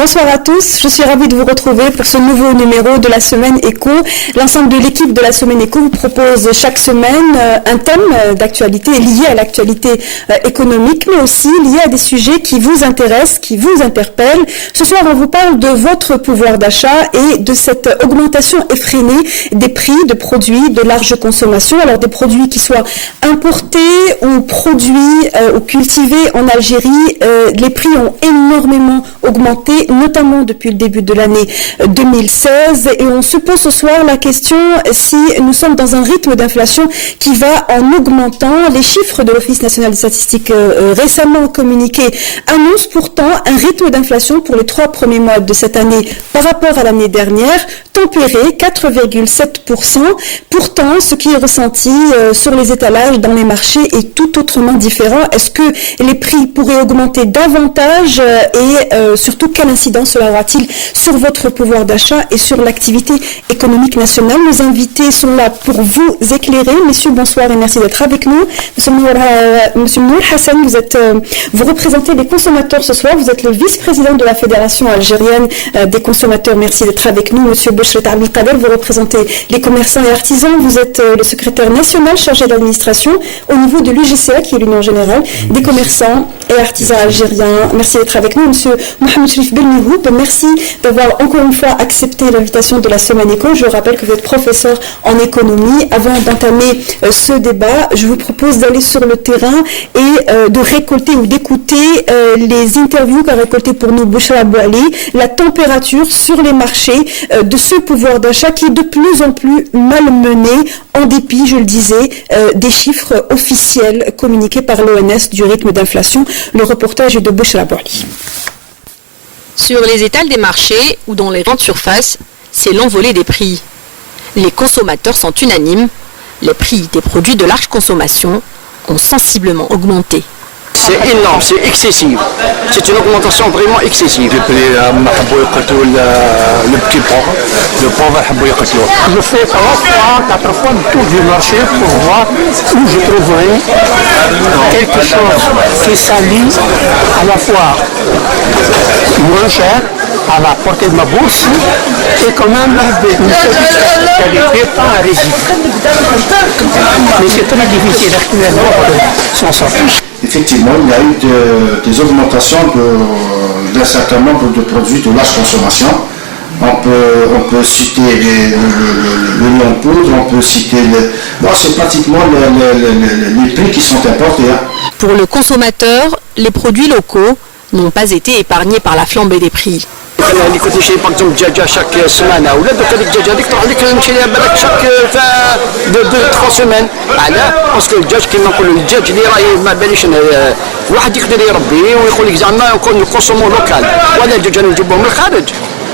Bonsoir à tous, je suis ravie de vous retrouver pour ce nouveau numéro de la Semaine Éco. L'ensemble de l'équipe de la Semaine Éco vous propose chaque semaine un thème d'actualité lié à l'actualité économique, mais aussi lié à des sujets qui vous intéressent, qui vous interpellent. Ce soir, on vous parle de votre pouvoir d'achat et de cette augmentation effrénée des prix de produits de large consommation. Alors des produits qui soient importés ou produits ou cultivés en Algérie, les prix ont énormément augmenté, notamment depuis le début de l'année 2016. Et on se pose ce soir la question si nous sommes dans un rythme d'inflation qui va en augmentant. Les chiffres de l'Office national des statistiques récemment communiqués annoncent pourtant un rythme d'inflation pour les 3 premiers mois de cette année par rapport à l'année dernière, tempéré, 4,7%. Pourtant, ce qui est ressenti sur les étalages dans les marchés est tout autrement différent. Est-ce que les prix pourraient augmenter davantage et surtout quelle incidence cela aura-t-il sur votre pouvoir d'achat et sur l'activité économique nationale? Nos invités sont là pour vous éclairer. Messieurs, bonsoir et merci d'être avec nous. Monsieur Mour Hassan, vous représentez les consommateurs ce soir. Vous êtes le vice-président de la Fédération algérienne des consommateurs. Merci d'être avec nous. Monsieur Bouchret Abdelkader, vous représentez les commerçants et artisans. Vous êtes le secrétaire national chargé d'administration au niveau de l'UGCA, qui est l'Union générale des commerçants et artisans algériens. Merci d'être avec nous. Monsieur Mohamed Cherif Belmihoub, merci d'avoir encore une fois accepté l'invitation de la Semaine Éco. Je rappelle que vous êtes professeur en économie. Avant d'entamer ce débat, je vous propose d'aller sur le terrain et de récolter ou d'écouter les interviews qu'a récolté pour nous Bouchra Bouali, la température sur les marchés de ce pouvoir d'achat qui est de plus en plus malmené en dépit, je le disais, des chiffres officiels communiqués par l'ONS du rythme d'inflation. Le reportage est de Bouchra Bouali. Sur les étals des marchés ou dans les grandes surfaces, c'est l'envolée des prix. Les consommateurs sont unanimes, les prix des produits de large consommation ont sensiblement augmenté. C'est énorme, c'est excessif. C'est une augmentation vraiment excessive. Les prix, le petit pauvre, je fais 3 fois, 4 fois le tour du marché pour voir où je trouverai quelque chose qui s'allie à la fois moins cher, à la portée de ma bourse, et quand même une qualité, pas un réside. Mais c'est très difficile actuellement de s'en sortir. Effectivement, il y a eu des augmentations d'un certain nombre de produits de large consommation. On peut citer le lion poudre, on peut citer c'est pratiquement les prix qui sont importés. Pour le consommateur, les produits locaux n'ont pas été épargnés par la flambée des prix. اللي كنت نشري باغ الدجاجه شاك سمانه ولا دوك هذيك الدجاجه هذيك تروح لك نشريها بالك شاك دو 3 سيمين. علاه؟ باسكو الدجاج كيما نقولوا الدجاج اللي راهي ما باليش واحد يقدر يربي ويقول لك زعما يكون كونسومو لوكال، ولا الدجاج نجيبوه من الخارج.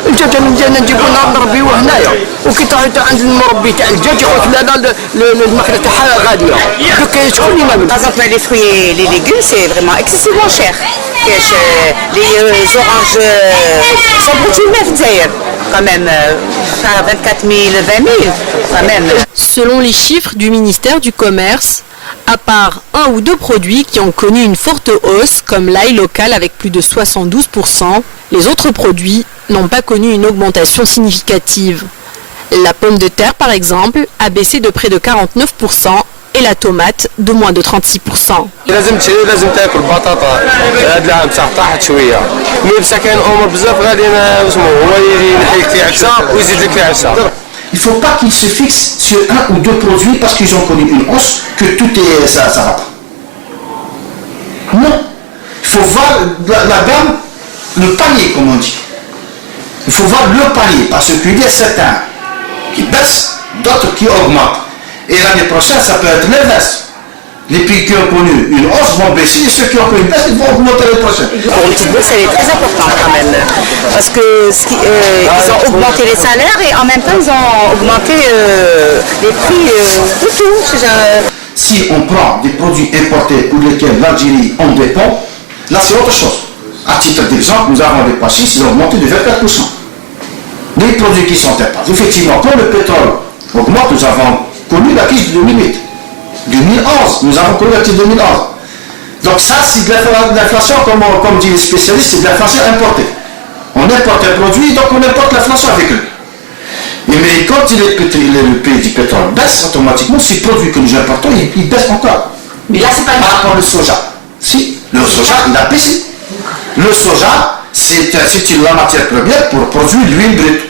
الدجاج ديالنا نجيبوه نربيوه هنايا، وكي تروح عند المربي تاع الدجاج يقول لك لا الماكله تاعها غاليه. دوك شكون اللي ما Par exemple, les fruits et les légumes, c'est vraiment excessivement cher. Les oranges sont beaucoup neufs d'ailleurs, quand même, 24 000, 20 000, quand même. Selon les chiffres du ministère du Commerce, à part 1 ou 2 produits qui ont connu une forte hausse, comme l'ail local avec plus de 72%, les autres produits n'ont pas connu une augmentation significative. La pomme de terre, par exemple, a baissé de près de 49%, et la tomate de moins de 36%. لازم تاكل بطاطا هذا العام تاع طاحت شويه مي بصح كاين امور بزاف غادي اسمو هو ينحي لك فيه عشا ويزيد لك فيه عشا. Il ne faut pas qu'ils se fixent sur 1 ou 2 produits parce qu'ils ont connu une hausse que tout est ça va pas. Non, il faut voir la gamme, le panier comme on dit. Il faut voir le panier parce qu'il y a certains qui baissent, d'autres qui augmentent. Et l'année prochaine, ça peut être l'inverse. Les pays qui ont connu une hausse vont baisser et ceux qui ont connu une baisse, ils vont augmenter l'année prochaine. Pour les petites bourses, elle est très importante quand même. Parce que ils ont augmenté les salaires et en même temps, ils ont augmenté les prix de tout. Si on prend des produits importés pour lesquels l'Algérie en dépend, là c'est autre chose. À titre d'exemple, nous avons des pois chiches, ils ont augmenté de 24%. Les produits qui sont importés. Effectivement, quand le pétrole augmente, nous avons connu la crise de 2008. 2011, nous avons connu la crise de 2011. Donc ça, c'est de l'inflation, comme disent les spécialistes, c'est de l'inflation importée. On On importe un produit, donc on importe l'inflation avec lui. Mais quand le prix du pétrole baisse, automatiquement, ces produits que nous importons, ils baissent encore. Mais là, c'est pas par rapport au soja. Si, le soja, il a baissé. Le soja, c'est la matière première pour produire l'huile brute,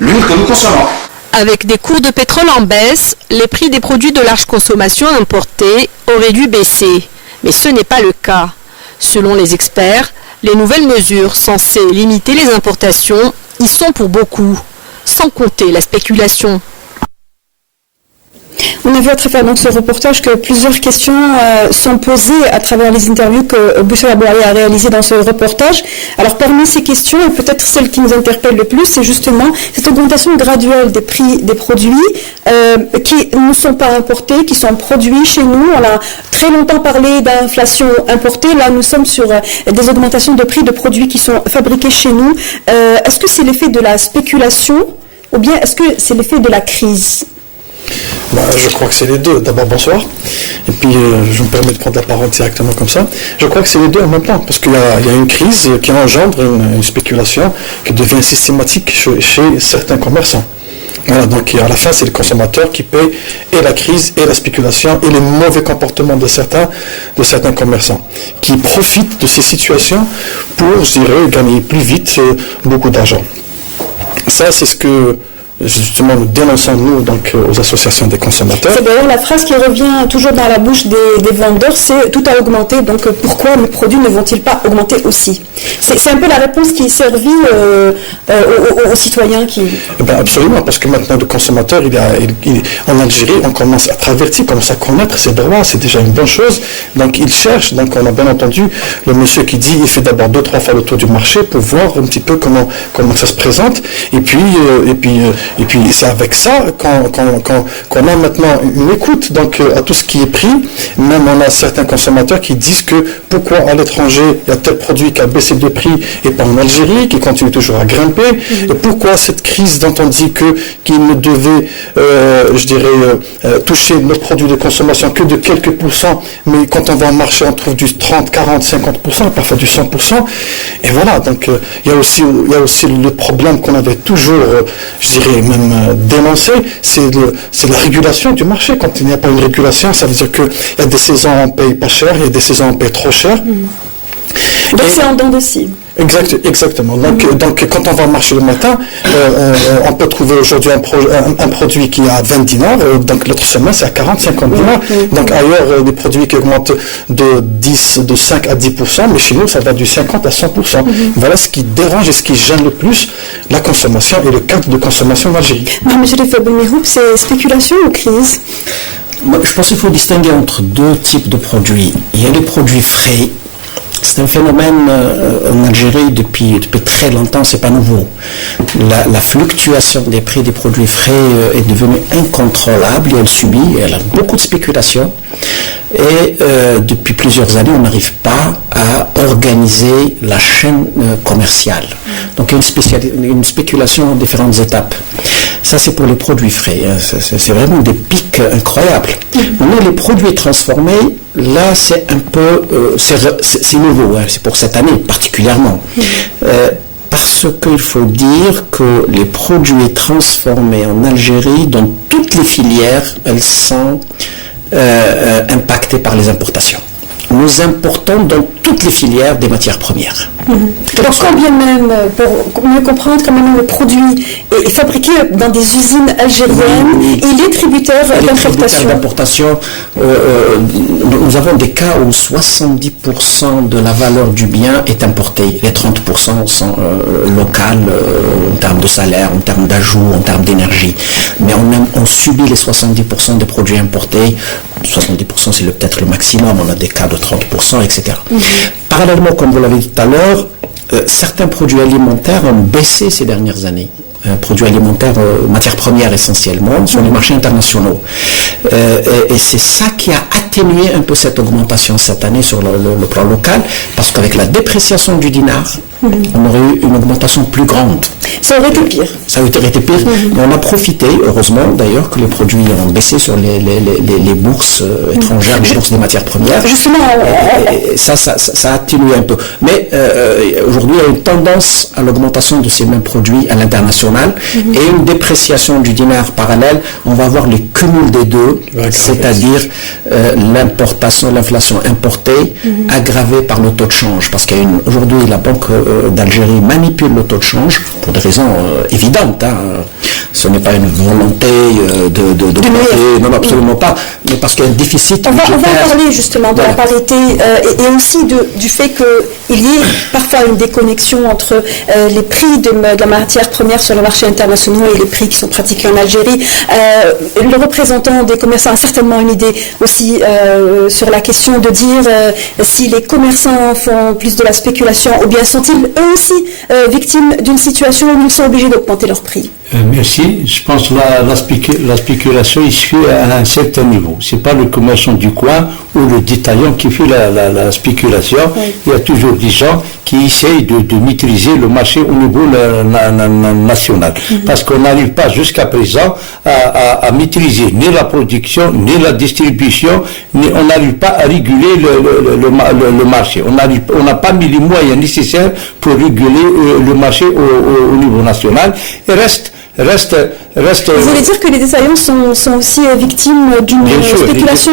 l'huile que nous consommons. Avec des cours de pétrole en baisse, les prix des produits de large consommation importés auraient dû baisser. Mais ce n'est pas le cas. Selon les experts, les nouvelles mesures censées limiter les importations y sont pour beaucoup, sans compter la spéculation. On a vu à travers donc, ce reportage que plusieurs questions sont posées à travers les interviews que Bouchra Bouhari a réalisées dans ce reportage. Alors parmi ces questions, et peut-être celle qui nous interpelle le plus, c'est justement cette augmentation graduelle des prix des produits qui ne sont pas importés, qui sont produits chez nous. On a très longtemps parlé d'inflation importée. Là, nous sommes sur des augmentations de prix de produits qui sont fabriqués chez nous. Est-ce que c'est l'effet de la spéculation ou bien est-ce que c'est l'effet de la crise ? Je crois que c'est les deux. D'abord, bonsoir. Et puis, je me permets de prendre la parole directement comme ça. Je crois que c'est les deux en même temps, parce qu'il y a une crise qui engendre une spéculation qui devient systématique chez certains commerçants. Voilà, donc à la fin, c'est le consommateur qui paye et la crise, et la spéculation, et les mauvais comportements de certains commerçants, qui profitent de ces situations pour, je dirais, gagner plus vite beaucoup d'argent. Ça, c'est ce que justement nous dénonçons nous donc aux associations des consommateurs. C'est d'ailleurs la phrase qui revient toujours dans la bouche des vendeurs, c'est tout a augmenté, donc pourquoi mes produits ne vont-ils pas augmenter aussi? C'est un peu la réponse qui est servie aux citoyens qui... Absolument, parce que maintenant le consommateur, en Algérie, on commence à traverser, commence à connaître ses droits, c'est déjà une bonne chose, donc il cherche, donc on a bien entendu le monsieur qui dit, il fait d'abord 2-3 fois le tour du marché pour voir un petit peu comment ça se présente, et puis c'est avec ça qu'on a maintenant une écoute donc à tout ce qui est pris. Même on a certains consommateurs qui disent que pourquoi à l'étranger il y a tel produit qui a baissé de prix et pas en Algérie, qui continue toujours à grimper. Et pourquoi cette crise dont on dit qu'il ne devait, toucher nos produits de consommation que de quelques pourcents, mais quand on va au marché on trouve du 30, 40, 50%, parfois du 100%. Et voilà, donc il y a aussi le problème qu'on avait toujours, même dénoncer, c'est la régulation du marché. Quand il n'y a pas une régulation, ça veut dire qu'il y a des saisons où on paye pas cher, il y a des saisons où on paye trop cher. Donc c'est en dents de scie. Exactement. Donc quand on va au marché le matin, on peut trouver aujourd'hui un produit qui est à 20 dinars, donc l'autre semaine c'est à 40-50 dinars. Donc ailleurs, des produits qui augmentent de 5 à 10%, mais chez nous ça va du 50 à 100%. Voilà ce qui dérange et ce qui gêne le plus la consommation et le cadre de consommation en Algérie. Monsieur Lefebvre-Miroup, c'est spéculation ou crise? Je pense qu'il faut distinguer entre deux types de produits. Il y a les produits frais. C'est un phénomène en Algérie depuis très longtemps, c'est pas nouveau. La fluctuation des prix des produits frais est devenue incontrôlable et elle a beaucoup de spéculation. Et depuis plusieurs années, on n'arrive pas à organiser la chaîne commerciale. Donc il y a une spéculation en différentes étapes. Ça, c'est pour les produits frais. C'est vraiment des pics incroyables. Maintenant, les produits transformés, là, c'est un peu... c'est nouveau, c'est pour cette année particulièrement. Parce qu'il faut dire que les produits transformés en Algérie, dans toutes les filières, elles sont impactées par les importations. Nous importons dans toutes les filières des matières premières. Donc combien même, pour mieux comprendre, quand même le produit est fabriqué dans des usines algériennes, il est tributaire d'importation. Nous avons des cas où 70% de la valeur du bien est importée. Les 30% sont locales en termes de salaire, en termes d'ajout, en termes d'énergie. Mais on subit les 70% des produits importés. 70% c'est peut-être le maximum, on a des cas de 30%, etc. Parallèlement, comme vous l'avez dit tout à l'heure, certains produits alimentaires ont baissé ces dernières années. Produits alimentaires, matières premières essentiellement, sur les marchés internationaux. Et c'est ça qui a atténué un peu cette augmentation cette année sur le plan local, parce qu'avec la dépréciation du dinar, on aurait eu une augmentation plus grande. Ça aurait été pire. Ça aurait été pire. Et on a profité, heureusement d'ailleurs, que les produits ont baissé sur les bourses étrangères, les bourses des matières premières. Justement, et ça a atténué un peu. Mais aujourd'hui, il y a une tendance à l'augmentation de ces mêmes produits à l'international et une dépréciation du dinar parallèle. On va voir les cumuls des deux, c'est-à-dire l'inflation importée aggravée par le taux de change. Parce qu'aujourd'hui, la Banque d'Algérie manipule le taux de change pour des raisons évidentes. Ce n'est pas une volonté de monter, non, absolument pas, mais parce qu'il y a un déficit budgétaire. On va parler justement de la parité et aussi du fait qu'il y ait parfois une déconnexion entre les prix de la matière première sur le marché international et les prix qui sont pratiqués en Algérie. Le représentant des commerçants a certainement une idée aussi sur la question de dire si les commerçants font plus de la spéculation ou bien sont-ils eux aussi victimes d'une situation où ils sont obligés d'augmenter leurs prix. Merci. Je pense que la spéculation il se fait à un certain niveau. Ce n'est pas le commerçant du coin ou le détaillant qui fait la spéculation. Oui. Il y a toujours des gens qui essayent de maîtriser le marché au niveau national. Parce qu'on n'arrive pas jusqu'à présent à maîtriser ni la production, ni la distribution, on n'arrive pas à réguler le marché. On n'a pas mis les moyens nécessaires pour réguler le marché au niveau national. Et reste. Vous voulez dire que les détaillants sont aussi victimes d'une spéculation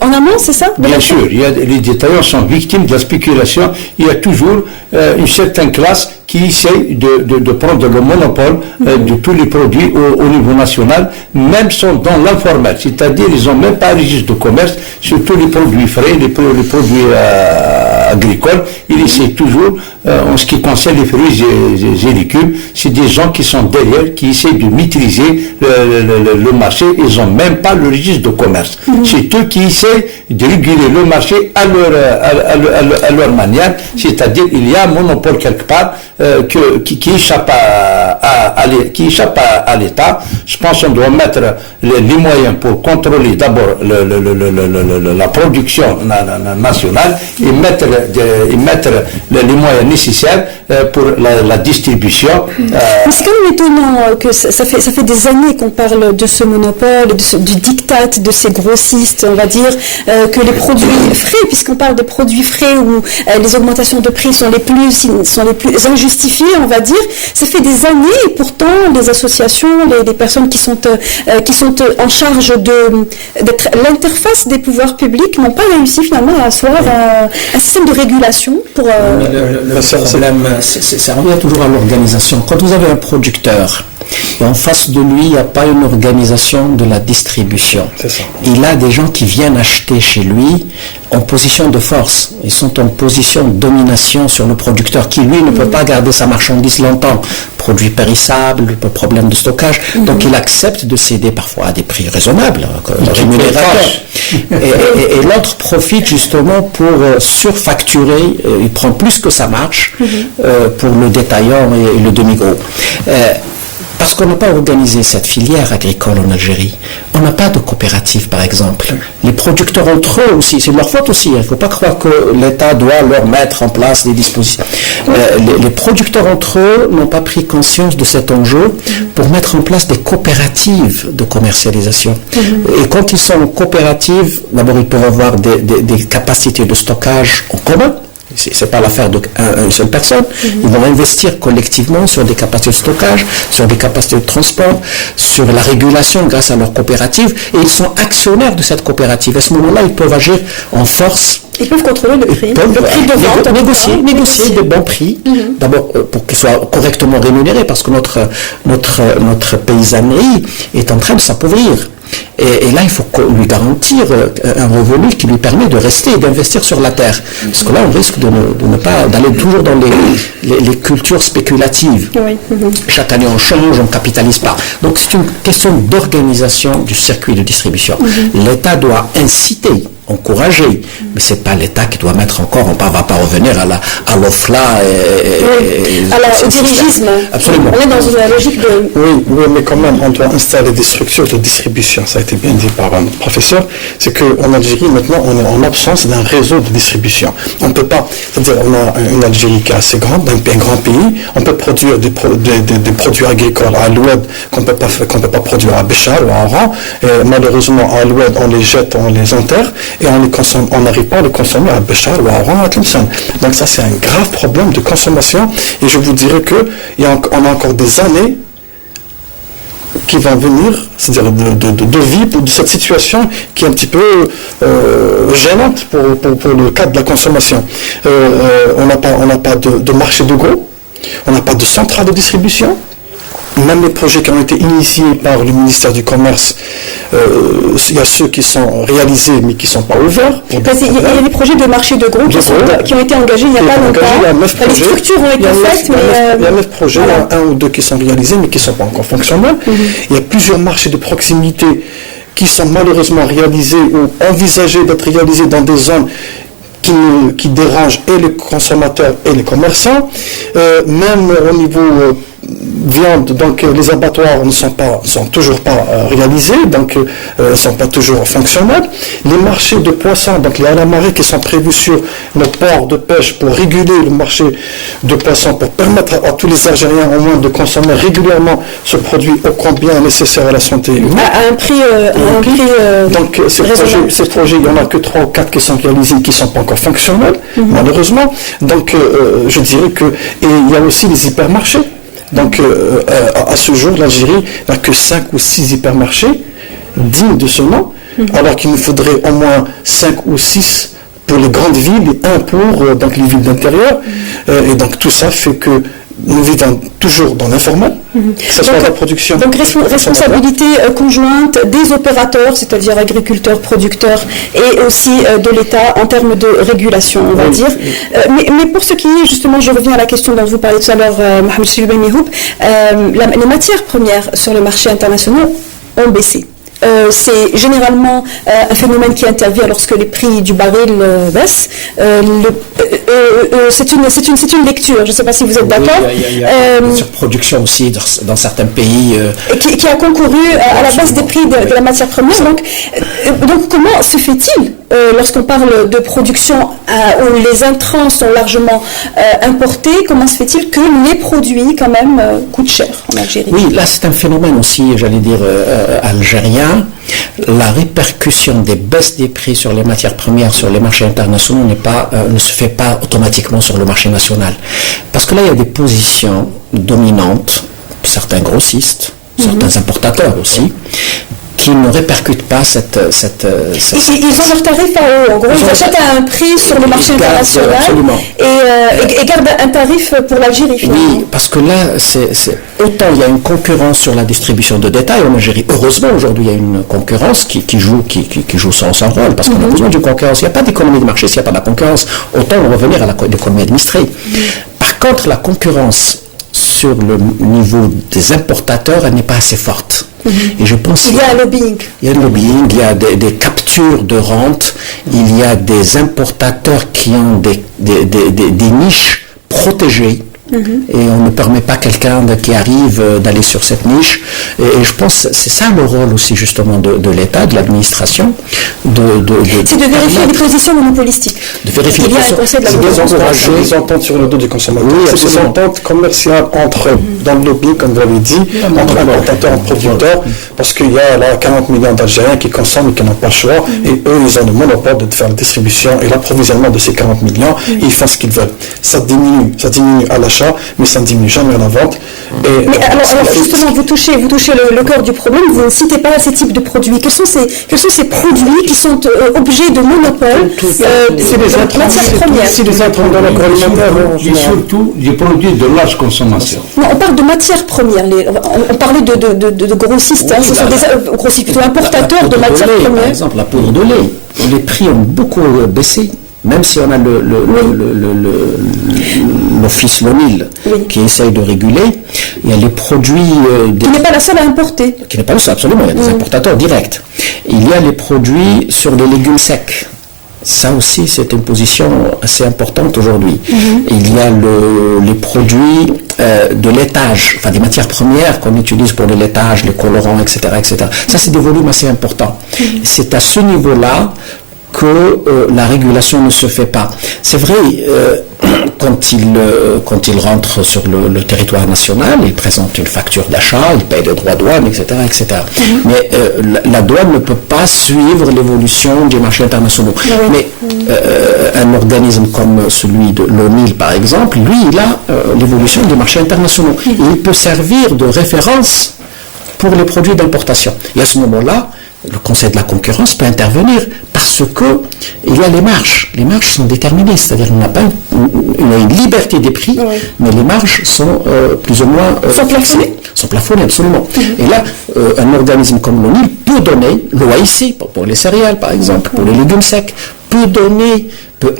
en amont, c'est ça? Bien sûr, les détaillants sont victimes de la spéculation. Il y a toujours une certaine classe qui essaye de prendre le monopole de tous les produits au niveau national, même sont dans l'informel, c'est-à-dire ils n'ont même pas un registre de commerce, surtout les produits frais, les produits agricoles. Ils essaient toujours, en ce qui concerne les fruits et légumes, c'est des gens qui sont derrière, qui essaient de maîtriser le marché, ils n'ont même pas le registre de commerce. C'est eux qui essaient de réguler le marché à leur manière, c'est-à-dire il y a un monopole quelque part qui échappe à l'État. Je pense qu'on doit mettre les moyens pour contrôler d'abord la production nationale et mettre les moyens nécessaires pour la distribution. Mais c'est quand même étonnant que ça fait des années qu'on parle de ce monopole, du diktat de ces grossistes, on va dire, que les produits frais, puisqu'on parle des produits frais où les augmentations de prix sont les plus injustifiées, on va dire, ça fait des années et pourtant les associations, les personnes qui sont en charge d'être l'interface des pouvoirs publics n'ont pas réussi finalement à asseoir un système de régulation pour... Le problème, ça revient toujours à l'organisation. Quand vous avez un producteur, et en face de lui, il n'y a pas une organisation de la distribution. Il a des gens qui viennent acheter chez lui en position de force. Ils sont en position de domination sur le producteur qui, lui, ne peut pas garder sa marchandise longtemps. Produit périssable, problème de stockage. Donc, il accepte de céder parfois à des prix raisonnables, rémunérateurs. Et l'autre profite justement pour surfacturer. Il prend plus que ça marche pour le détaillant et le demi-gros. Parce qu'on n'a pas organisé cette filière agricole en Algérie. On n'a pas de coopérative, par exemple. Les producteurs entre eux aussi, c'est de leur faute aussi. Il ne faut pas croire que l'État doit leur mettre en place des dispositions. Les producteurs entre eux n'ont pas pris conscience de cet enjeu pour mettre en place des coopératives de commercialisation. Et quand ils sont en coopérative, d'abord ils peuvent avoir des capacités de stockage en commun. C'est pas l'affaire d'une seule personne. Ils vont investir collectivement sur des capacités de stockage, sur des capacités de transport, sur la régulation grâce à leur coopérative, et ils sont actionnaires de cette coopérative. À ce moment-là, ils peuvent agir en force. Ils peuvent contrôler le prix. Ils peuvent négocier des bons prix. D'abord, pour qu'ils soient correctement rémunérés, parce que notre paysannerie est en train de s'appauvrir. Et là, il faut lui garantir un revenu qui lui permet de rester et d'investir sur la terre. Parce que là, on risque de ne pas d'aller toujours dans les cultures spéculatives. Chaque année, on change, on ne capitalise pas. Donc, c'est une question d'organisation du circuit de distribution. L'État doit inciter encourager, mais c'est pas l'État qui doit mettre encore, on ne va pas revenir à l'OFLA alors au dirigisme. Absolument. On est dans une logique de... Oui, mais quand même, on doit installer des structures de distribution. Ça a été bien dit par un professeur. C'est qu'en Algérie, maintenant, on est en absence d'un réseau de distribution. On ne peut pas, c'est-à-dire, on a une Algérie qui est assez grande, un grand pays. On peut produire des produits agricoles à l'oued qu'on peut pas produire à Béchar ou à Oran. Malheureusement, à l'oued, on les jette, on les enterre et on n'arrive pas à les consommer à Béchar ou à Oran, à Tlemcen. Donc ça, c'est un grave problème de consommation. Et je vous dirais qu'on a encore des années qui vont venir, c'est-à-dire de vie, de cette situation qui est un petit peu gênante pour le cadre de la consommation. On n'a pas de marché de gros, on n'a pas de centrale de distribution. Même les projets qui ont été initiés par le ministère du Commerce, il y a ceux qui sont réalisés mais qui ne sont pas ouverts. Il y a des projets de marché de groupe qui ont été engagés il n'y a pas longtemps. Les structures ont été faites, mais... Il y a 9 projets, il y a 1 ou 2 qui sont réalisés mais qui ne sont pas encore fonctionnels. Il y a plusieurs marchés de proximité qui sont malheureusement réalisés ou envisagés d'être réalisés dans des zones qui dérangent et les consommateurs et les commerçants. Même au niveau viande, donc les abattoirs ne sont toujours pas réalisés, donc ne sont pas toujours fonctionnels. Les marchés de poissons, donc les halamarés qui sont prévus sur nos ports de pêche pour réguler le marché de poissons, pour permettre à tous les Algériens au moins de consommer régulièrement ce produit ô combien nécessaire à la santé humaine. À un prix donc ces projets, il n'y en a que 3 ou 4 qui sont réalisés, qui ne sont pas encore fonctionnels, malheureusement. Donc je dirais que, et il y a aussi les hypermarchés. Donc, à ce jour, l'Algérie n'a que 5 ou 6 hypermarchés dignes de ce nom, alors qu'il nous faudrait au moins 5 ou 6 pour les grandes villes et 1 pour donc, les villes d'intérieur. Et donc, tout ça fait que nous vivons toujours dans l'informel, que ce soit la production. Donc, responsabilité conjointe des opérateurs, c'est-à-dire agriculteurs, producteurs, et aussi de l'État en termes de régulation, on va dire. Mais pour ce qui est, justement, je reviens à la question dont vous parliez tout à l'heure, Mohamed Chilbey Mihoub, les matières premières sur le marché international ont baissé. C'est généralement un phénomène qui intervient lorsque les prix du baril baissent. C'est une lecture, je ne sais pas si vous êtes d'accord. Il y a une surproduction aussi dans certains pays. Qui a concouru à la baisse des prix de la matière première. Donc comment se fait-il, lorsqu'on parle de production où les intrants sont largement importés, comment se fait-il que les produits quand même coûtent cher en Algérie? Oui, là c'est un phénomène aussi, j'allais dire, algérien. La répercussion des baisses des prix sur les matières premières sur les marchés internationaux ne se fait pas automatiquement sur le marché national. Parce que là, il y a des positions dominantes, certains grossistes, certains importateurs aussi, qui ne répercutent pas cette... Ils ont leur tarif à eux, en gros, ils achètent à un prix sur le marché international et gardent un tarif pour l'Algérie, finalement. Oui, parce que là, autant il y a une concurrence sur la distribution de détail en Algérie. Heureusement, aujourd'hui, il y a une concurrence qui joue son rôle, parce qu'on a besoin d'une concurrence. Il n'y a pas d'économie de marché s'il n'y a pas de la concurrence. Autant revenir à l'économie administrée. Par contre, la concurrence sur le niveau des importateurs, elle n'est pas assez forte. Et je pense il y a un lobbying. Il y a un lobbying, il y a des captures de rente, il y a des importateurs qui ont des niches protégées. Et on ne permet pas quelqu'un qui arrive d'aller sur cette niche. Et je pense que c'est ça le rôle aussi justement de l'État, de l'administration. C'est de vérifier les positions monopolistiques. De vérifier les positions. C'est des ententes sur le dos du consommateur. C'est des ententes commerciales entre, dans le lobby, comme vous l'avez dit, entre importateurs et producteurs, parce qu'il y a là 40 millions d'Algériens qui consomment et qui n'ont pas le choix, et eux, ils ont le monopole de faire la distribution et l'approvisionnement de ces 40 millions, et ils font ce qu'ils veulent. Ça diminue à l'achat, mais ça ne diminue jamais à la vente. Mais alors justement, vous touchez le cœur du problème, vous ne citez pas ces types de produits. Quels sont ces produits qui sont objets de monopole c'est des intrants dans l'agroalimentaire. Et surtout des produits de large consommation. Non, on parle de matières premières. On parlait de grossistes. Ce sont des grossistes, plutôt importateurs de matières premières. Par exemple, la poudre de lait. Les prix ont beaucoup baissé. Même si on a l'office Lonil qui essaye de réguler, il y a les produits... qui n'est pas la seule à importer. Qui n'est pas la seule, absolument, il y a des importateurs directs. Il y a les produits sur les légumes secs. Ça aussi, c'est une position assez importante aujourd'hui. Il y a les produits de laitage, enfin des matières premières qu'on utilise pour le laitage, les colorants, etc., etc. Ça, c'est des volumes assez importants. C'est à ce niveau-là que la régulation ne se fait pas. C'est vrai, quand il rentre sur le territoire national, il présente une facture d'achat, il paye les droits de douane, etc., etc. Mais la douane ne peut pas suivre l'évolution des marchés internationaux. Mais un organisme comme celui de l'ONIL, par exemple, lui, il a l'évolution des marchés internationaux. Et il peut servir de référence pour les produits d'importation. Et à ce moment-là, le Conseil de la concurrence peut intervenir parce que il y a les marges. Les marges sont déterminées, c'est-à-dire qu'on n'a pas une liberté des prix, mais les marges sont plus ou moins sont plafonnées, absolument. Et là, un organisme comme l'ONIL peut donner, l'OAIC, pour les céréales par exemple, pour les légumes secs, peut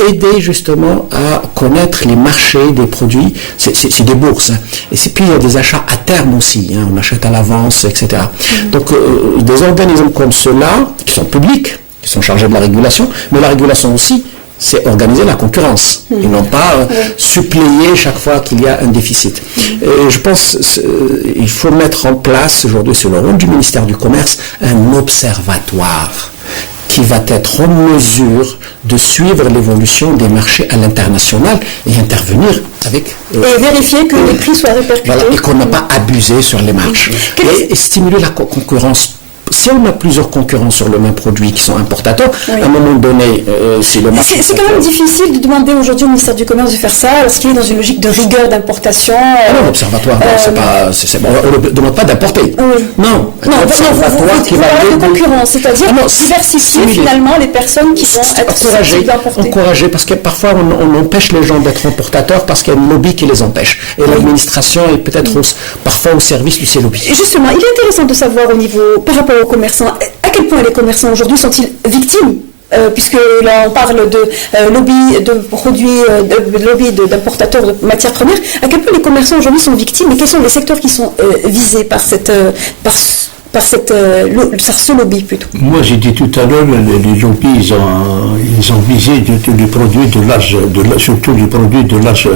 aider justement à connaître les marchés des produits. C'est des bourses. Et puis il y a des achats à terme aussi. On achète à l'avance, etc. Donc des organismes comme ceux-là, qui sont publics, qui sont chargés de la régulation, mais la régulation aussi, c'est organiser la concurrence. Et non pas suppléer chaque fois qu'il y a un déficit. Et je pense qu'il faut mettre en place aujourd'hui, sur le rôle du ministère du Commerce, un observatoire qui va être en mesure de suivre l'évolution des marchés à l'international et intervenir avec... et vérifier que les prix soient répercutés. Voilà, et qu'on n'a pas abusé sur les marges. Et stimuler la concurrence. Si on a plusieurs concurrents sur le même produit qui sont importateurs, à un moment donné, c'est le marché. C'est quand même difficile de demander aujourd'hui au ministère du Commerce de faire ça, parce qu'il est dans une logique de rigueur d'importation. Non, l'observatoire, on ne demande pas d'importer. Non, l'observatoire qui va aller de concurrence, c'est-à-dire diversifier finalement les personnes qui vont être susceptibles d'importer. Encourager, parce que parfois on empêche les gens d'être importateurs parce qu'il y a une lobby qui les empêche. Et l'administration est peut-être parfois au service de ces lobbies. Et justement, il est intéressant de savoir par rapport aux commerçants, à quel point les commerçants aujourd'hui sont-ils victimes puisque là on parle de lobby de produits, lobby d'importateurs de matières premières, à quel point les commerçants aujourd'hui sont victimes et quels sont les secteurs qui sont visés par ce lobby plutôt? Moi j'ai dit tout à l'heure, les lobbies ils ont visé les produits surtout les produits de large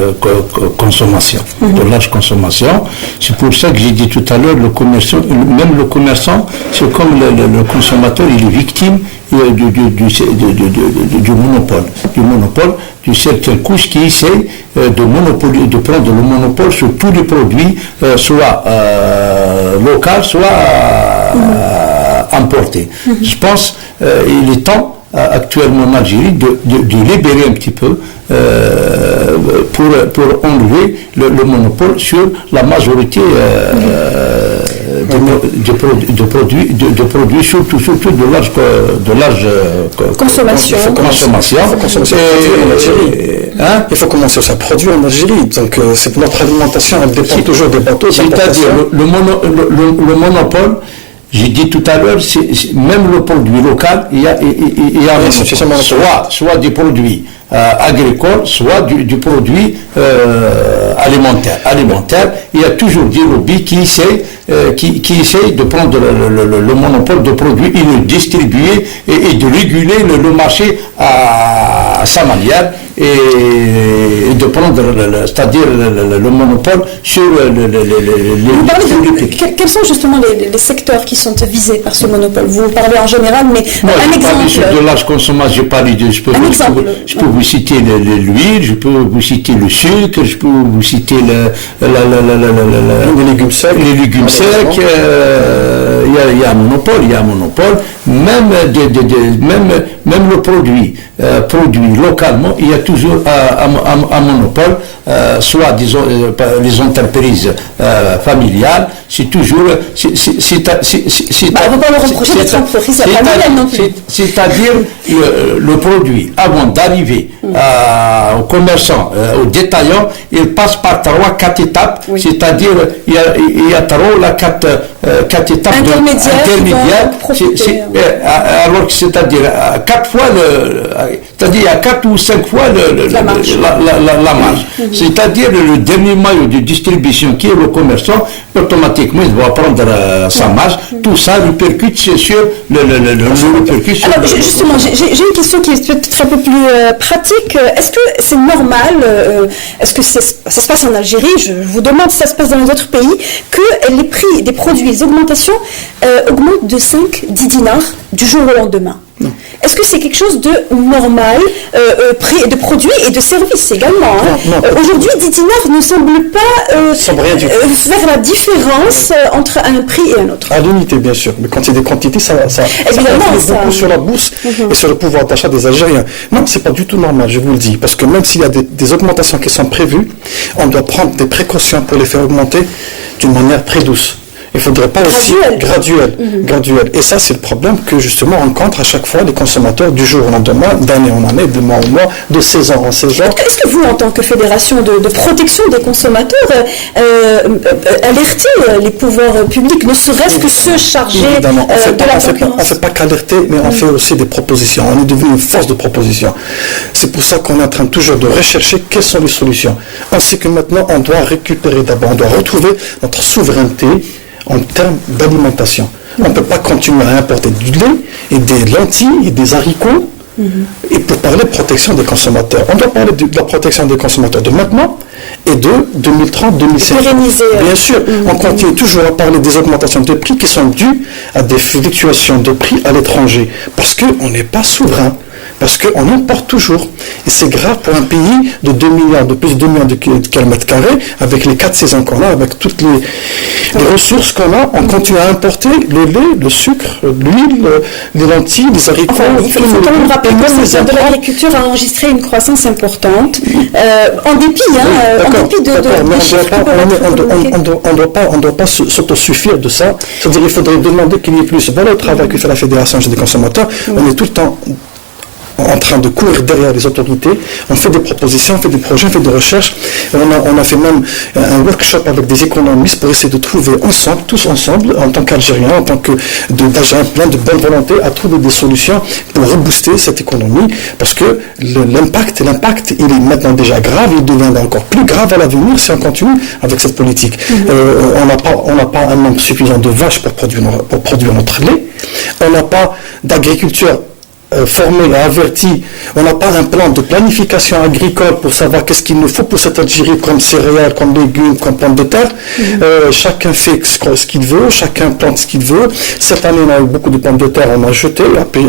consommation. De large consommation. C'est pour ça que j'ai dit tout à l'heure, même le commerçant, c'est comme le consommateur, il est victime du monopole de certaines couches qui essaient de prendre le monopole sur tous les produits, soit locaux, soit importés. Je pense qu'il est temps actuellement en Algérie de libérer un petit peu pour enlever le monopole sur la majorité de produits surtout de large consommation. Il faut commencer à produire en Algérie. Donc notre alimentation elle dépend toujours des bateaux. C'est-à-dire le monopole. J'ai dit tout à l'heure, même le produit local, il y a soit des produits agricoles, soit du produit alimentaire. Il y a toujours des lobbies qui essayent de prendre le monopole de produits et de distribuer et de réguler le marché à sa manière et de prendre c'est-à-dire le monopole sur quels sont justement les secteurs qui sont visés par ce monopole? Vous parlez en général, mais un exemple. De large consommation, j'ai parlé de... Je peux vous citer l'huile, je peux vous citer le sucre, je peux vous citer les légumes secs. Il y a un monopole, même le produit localement, il y a toujours un monopole, soit disons les entreprises familiales, c'est toujours c'est-à-dire le produit avant d'arriver au commerçant, au détaillant, il passe par 3-4 étapes, c'est-à-dire il y a 4 étapes intermédiaires. Alors que c'est-à-dire à 4 fois c'est-à-dire à 4 ou 5 fois la marge. C'est-à-dire le dernier maillot de distribution qui est le commerçant, automatiquement il va prendre sa marge. Tout ça répercute sur Alors justement, j'ai une question qui est peut-être un peu plus pratique. Est-ce que c'est normal, est-ce que ça se passe en Algérie, je vous demande si ça se passe dans les autres pays, que les prix des produits, les augmentations augmentent de 5-10 dinars du jour au lendemain? Non. Est-ce que c'est quelque chose de normal, prix de produits et de services également Aujourd'hui, 10 dinars ne semblent pas faire la différence entre un prix et un autre. À l'unité, bien sûr, mais quand il y a des quantités, ça beaucoup sur la bourse et sur le pouvoir d'achat des Algériens. Non, c'est pas du tout normal, je vous le dis, parce que même s'il y a des augmentations qui sont prévues, on doit prendre des précautions pour les faire augmenter d'une manière très douce. Il ne faudrait pas aussi graduel. Et ça, c'est le problème que justement rencontrent à chaque fois les consommateurs du jour au lendemain, d'année en année, de mois en mois, de saison en saison. Est-ce que vous, en tant que fédération de protection des consommateurs, alertez les pouvoirs publics, ne serait-ce que se charger de la concurrence? On ne fait pas qu'alerter, mais on fait aussi des propositions. On est devenu une force de proposition. C'est pour ça qu'on est en train toujours de rechercher quelles sont les solutions. On sait que maintenant, on doit récupérer d'abord, on doit retrouver notre souveraineté en termes d'alimentation. On ne peut pas continuer à importer du lait et des lentilles et des haricots. Et pour parler de protection des consommateurs, on doit parler de la protection des consommateurs de maintenant et de 2030-2050. Bien sûr, on continue toujours à parler des augmentations de prix qui sont dues à des fluctuations de prix à l'étranger, parce qu'on n'est pas souverain. Parce qu'on importe toujours. Et c'est grave pour un pays de 2 millions, de plus de 2 millions de kilomètres carrés, avec les 4 saisons qu'on a, avec toutes les ressources qu'on a, on continue à importer le lait, le sucre, l'huile, les lentilles, les haricots. Il faut quand même rappeler que le secteur de l'agriculture a enregistré une croissance importante, en dépit, on ne doit pas s'autosuffire de ça. C'est-à-dire qu'il faudrait demander qu'il y ait plus. Voilà le travail que fait la Fédération des consommateurs. On est tout le temps en train de courir derrière les autorités, on fait des propositions, on fait des projets, on fait des recherches, on a fait même un workshop avec des économistes pour essayer de trouver ensemble, tous ensemble, en tant qu'Algériens, en tant que d'Algériens plein de bonne volonté, à trouver des solutions pour rebooster cette économie, parce que l'impact, il est maintenant déjà grave, il deviendra encore plus grave à l'avenir si on continue avec cette politique. On n'a pas un nombre suffisant de vaches pour produire notre lait, on n'a pas d'agriculture formé et averti, on n'a pas un plan de planification agricole pour savoir qu'est-ce qu'il nous faut pour cette Algérie comme céréales, comme légumes, comme pommes de terre. Chacun fait ce qu'il veut, chacun plante ce qu'il veut. Cette année, on a eu beaucoup de pommes de terre, on a jeté,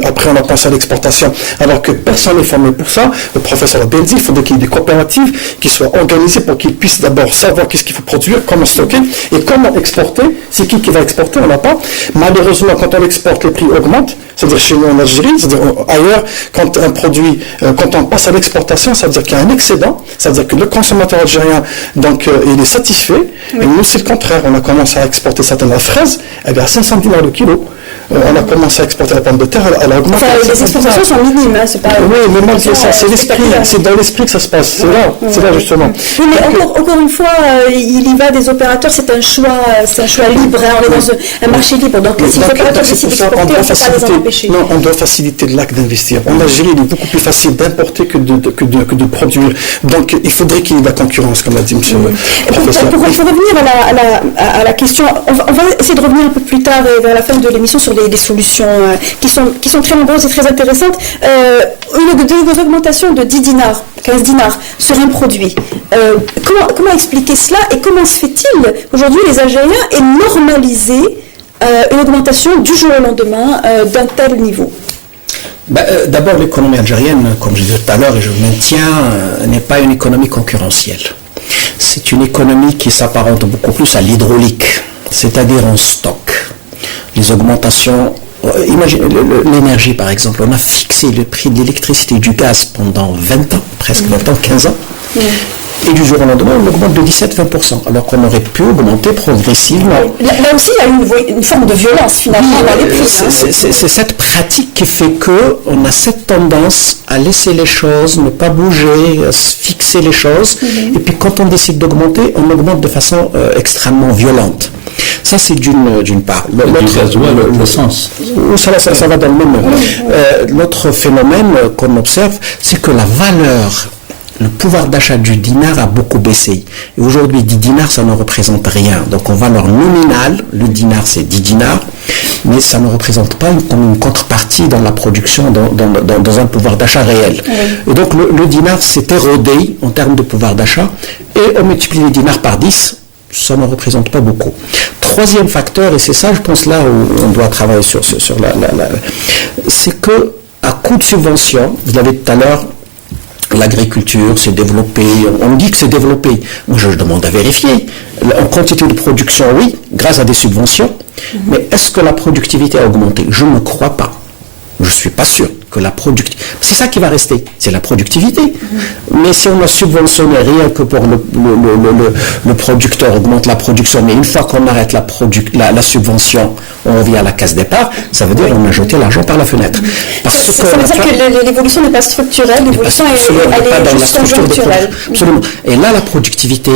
après on a pensé à l'exportation, alors que personne n'est formé pour ça. Le professeur Benzi, il faudrait qu'il y ait des coopératives qui soient organisées pour qu'ils puissent d'abord savoir qu'est-ce qu'il faut produire, comment stocker et comment exporter. C'est qui va exporter, on n'a pas. Malheureusement, quand on exporte, les prix augmentent, c'est-à-dire chez nous en Algérie, c'est-à-dire ailleurs, quand un produit, quand on passe à l'exportation, ça veut dire qu'il y a un excédent, ça veut dire que le consommateur algérien, donc, il est satisfait, et nous, c'est le contraire. On a commencé à exporter certaines fraises, elle est à 500 dinars le kilo. On a commencé à exporter la pomme de terre, elle a augmenté. Les exportations sont minimes, c'est pas... Oui, mais malgré ça, c'est l'esprit, c'est dans l'esprit que ça se passe, c'est là justement. Oui, mais encore une fois, il y va des opérateurs, c'est un choix libre, on est dans un marché libre, donc si les opérateurs décident d'exporter, on ne peut pas les en empêcher. Non, on doit faciliter l'acte d'investir. En Algérie, il est beaucoup plus facile d'importer que de produire. Donc, il faudrait qu'il y ait de la concurrence, comme l'a dit monsieur le professeur. Pour revenir à la question, on va essayer de revenir un peu plus tard, vers la fin de l'émission, sur des solutions qui sont très nombreuses et très intéressantes. Une augmentation de 10 dinars, 15 dinars sur un produit. Comment expliquer cela et comment se fait-il aujourd'hui les Algériens aient normalisé une augmentation du jour au lendemain d'un tel niveau? D'abord, l'économie algérienne, comme je disais tout à l'heure et je maintiens, n'est pas une économie concurrentielle. C'est une économie qui s'apparente beaucoup plus à l'hydraulique, c'est-à-dire en stock. Les augmentations, imaginez l'énergie par exemple, on a fixé le prix de l'électricité et du gaz pendant 20 ans, presque 20 ans, 15 ans. Et du jour au lendemain, on augmente de 17-20%, alors qu'on aurait pu augmenter progressivement. Là aussi, il y a une forme de violence, finalement, dans les prix. C'est cette pratique qui fait qu'on a cette tendance à laisser les choses, ne pas bouger, à fixer les choses. Et puis, quand on décide d'augmenter, on augmente de façon extrêmement violente. Ça, c'est d'une part. Du gasoil, l'essence. Ça va dans le même. L'autre phénomène qu'on observe, c'est que la valeur, le pouvoir d'achat du dinar a beaucoup baissé. Et aujourd'hui, 10 dinars, ça ne représente rien. Donc en valeur nominale, le dinar, c'est 10 dinars, mais ça ne représente pas une contrepartie dans la production, dans un pouvoir d'achat réel. Et donc le dinar s'est érodé en termes de pouvoir d'achat, et on multiplie les dinars par 10, ça ne représente pas beaucoup. Troisième facteur, et c'est ça, je pense, là où on doit travailler sur c'est que, à coup de subvention, vous l'avez tout à l'heure, l'agriculture s'est développée, on dit que c'est développé. Moi, je demande à vérifier. En quantité de production, oui, grâce à des subventions. Mais est-ce que la productivité a augmenté? Je ne crois pas. Je ne suis pas sûr que la productivité... C'est ça qui va rester, c'est la productivité. Mais si on a subventionné rien que pour le producteur, augmente la production, mais une fois qu'on arrête la subvention, on revient à la case départ, ça veut dire qu'on a jeté l'argent par la fenêtre. Ça veut dire que l'évolution n'est pas structurelle, l'évolution est juste conjoncturelle. Absolument. Et là, la productivité,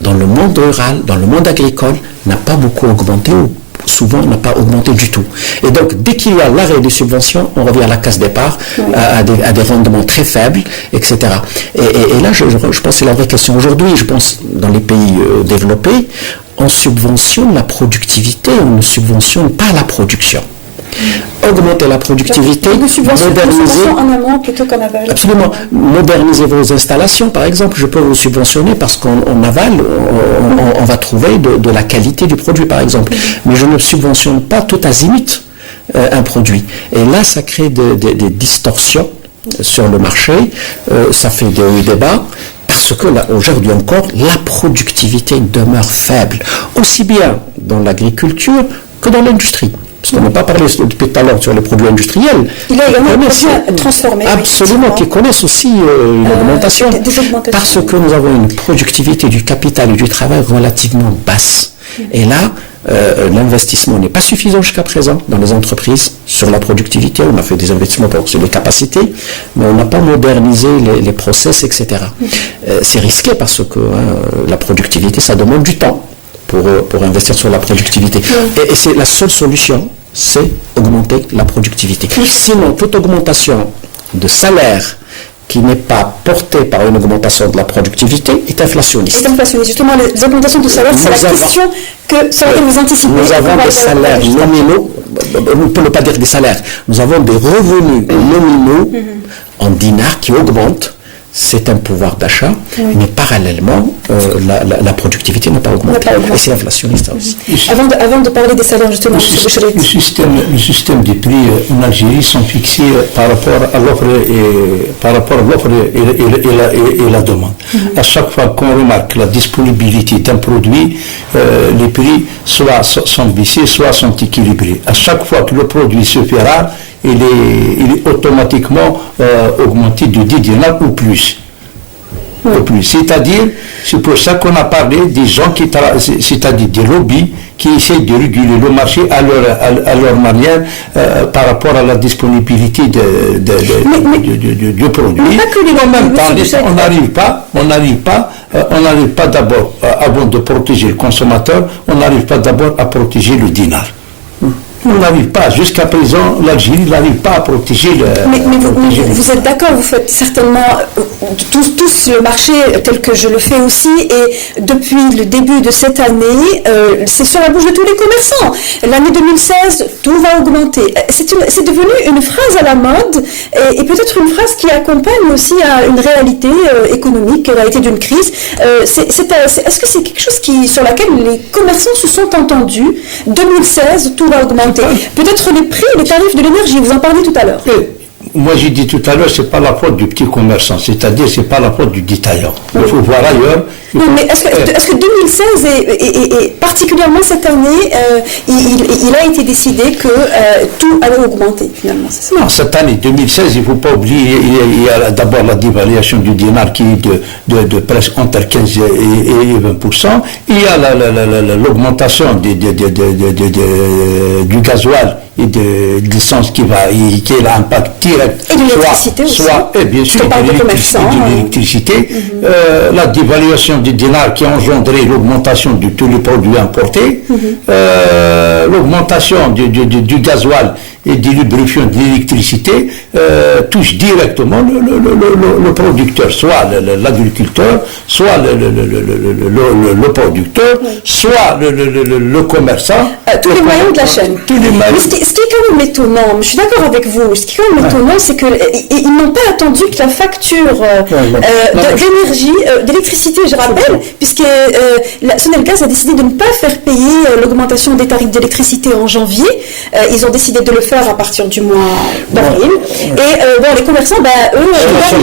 dans le monde rural, dans le monde agricole, n'a pas beaucoup augmenté, ou souvent n'a pas augmenté du tout. Et donc, dès qu'il y a l'arrêt des subventions, on revient à la case départ, à des rendements très faibles, etc. Et là, je pense que c'est la vraie question. Aujourd'hui, je pense, dans les pays développés, on subventionne la productivité, on ne subventionne pas la production. Augmenter la productivité, moderniser en amont plutôt qu'en aval. Absolument. Moderniser vos installations, par exemple, je peux vous subventionner parce qu'en aval, on va trouver de la qualité du produit, par exemple. Mais je ne subventionne pas tout azimut un produit. Et là, ça crée des distorsions sur le marché, ça fait des hauts et des bas. Parce que là, aujourd'hui encore, la productivité demeure faible, aussi bien dans l'agriculture que dans l'industrie. Parce qu'on n'a pas parlé depuis tout à l'heure sur les produits industriels. Il y a également des produits transformés. Absolument, qui connaissent aussi une augmentation. Parce que nous avons une productivité du capital et du travail relativement basse. Et là, l'investissement n'est pas suffisant jusqu'à présent dans les entreprises sur la productivité. On a fait des investissements sur les capacités, mais on n'a pas modernisé les process, etc. C'est risqué parce que la productivité, ça demande du temps pour investir sur la productivité. Et c'est la seule solution, c'est augmenter la productivité. Sinon, toute augmentation de salaire qui n'est pas portée par une augmentation de la productivité est inflationniste. C'est inflationniste. Justement, les augmentations de salaire, c'est la question sur laquelle vous anticipez. Nous avons des salaires nominaux, on ne peut pas dire des salaires, nous avons des revenus nominaux en dinars qui augmentent. C'est un pouvoir d'achat, mais parallèlement, la productivité n'a pas augmenté. Et c'est inflationniste aussi. Avant de parler des salaires, justement, le système des prix en Algérie sont fixés par rapport à l'offre et la demande. À chaque fois qu'on remarque la disponibilité d'un produit, les prix soit sont baissés, soit sont équilibrés. À chaque fois que le produit se fait rare, il est automatiquement augmenté de 10 dinars ou plus. C'est-à-dire, c'est pour ça qu'on a parlé des gens c'est-à-dire des lobbies qui essaient de réguler le marché à leur manière par rapport à la disponibilité du produit. En même temps, on n'arrive pas d'abord, avant de protéger le consommateur, on n'arrive pas d'abord à protéger le dinar. On n'arrive pas, jusqu'à présent, l'Algérie n'arrive pas à protéger le... Mais vous êtes d'accord, vous faites certainement tous le marché tel que je le fais aussi, et depuis le début de cette année, c'est sur la bouche de tous les commerçants. L'année 2016, tout va augmenter. C'est devenu une phrase à la mode, et peut-être une phrase qui accompagne aussi à une réalité économique, la réalité d'une crise. Est-ce que c'est quelque chose sur laquelle les commerçants se sont entendus? 2016, tout va augmenter. Peut-être les prix, les tarifs de l'énergie, vous en parliez tout à l'heure. Moi, j'ai dit tout à l'heure, c'est pas la faute du petit commerçant, c'est-à-dire c'est pas la faute du détaillant. Il faut voir ailleurs. Non, mais est-ce que 2016 et particulièrement cette année, il a été décidé que tout allait augmenter finalement, c'est ça? Non, cette année 2016, il ne faut pas oublier, il y a d'abord la dévaluation du dinar qui est de presque entre 15 et 20%. Il y a l'augmentation du gasoil et de l'essence qui a l'impact direct. Et de l'électricité aussi. Et bien sûr, de l'électricité. La dévaluation de dinars qui a engendré l'augmentation de tous les produits importés, l'augmentation du gasoil et des lubrifiants, de l'électricité, touche directement le producteur, soit l'agriculteur, soit le producteur, soit le commerçant. Tous les maillons de la chaîne. Mais ce qui est quand même étonnant, je suis d'accord avec vous, ce qui est quand même étonnant, c'est qu'ils n'ont pas attendu que la facture d'énergie, d'électricité, je rappelle, puisque Sonelgaz a décidé de ne pas faire payer l'augmentation des tarifs d'électricité en janvier. Ils ont décidé de le faire à partir du mois d'avril. Et les commerçants, eux,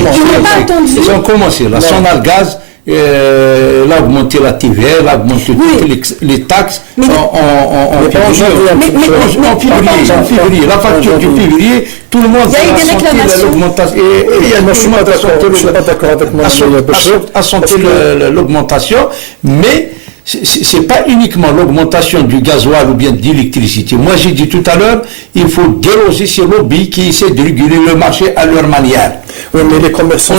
ils n'ont pas attendu. Ils ont commencé. La Sonelgaz, elle a augmenté la TVA, elle a augmenté toutes les taxes en février. La facture du février, tout le monde a l'augmentation. Je suis pas d'accord avec moi. A senti l'augmentation, mais c'est pas uniquement l'augmentation du gasoil ou bien de l'électricité. Moi, j'ai dit tout à l'heure, il faut déloger ces lobbies qui essaient de réguler le marché à leur manière. Oui, mais les commerçants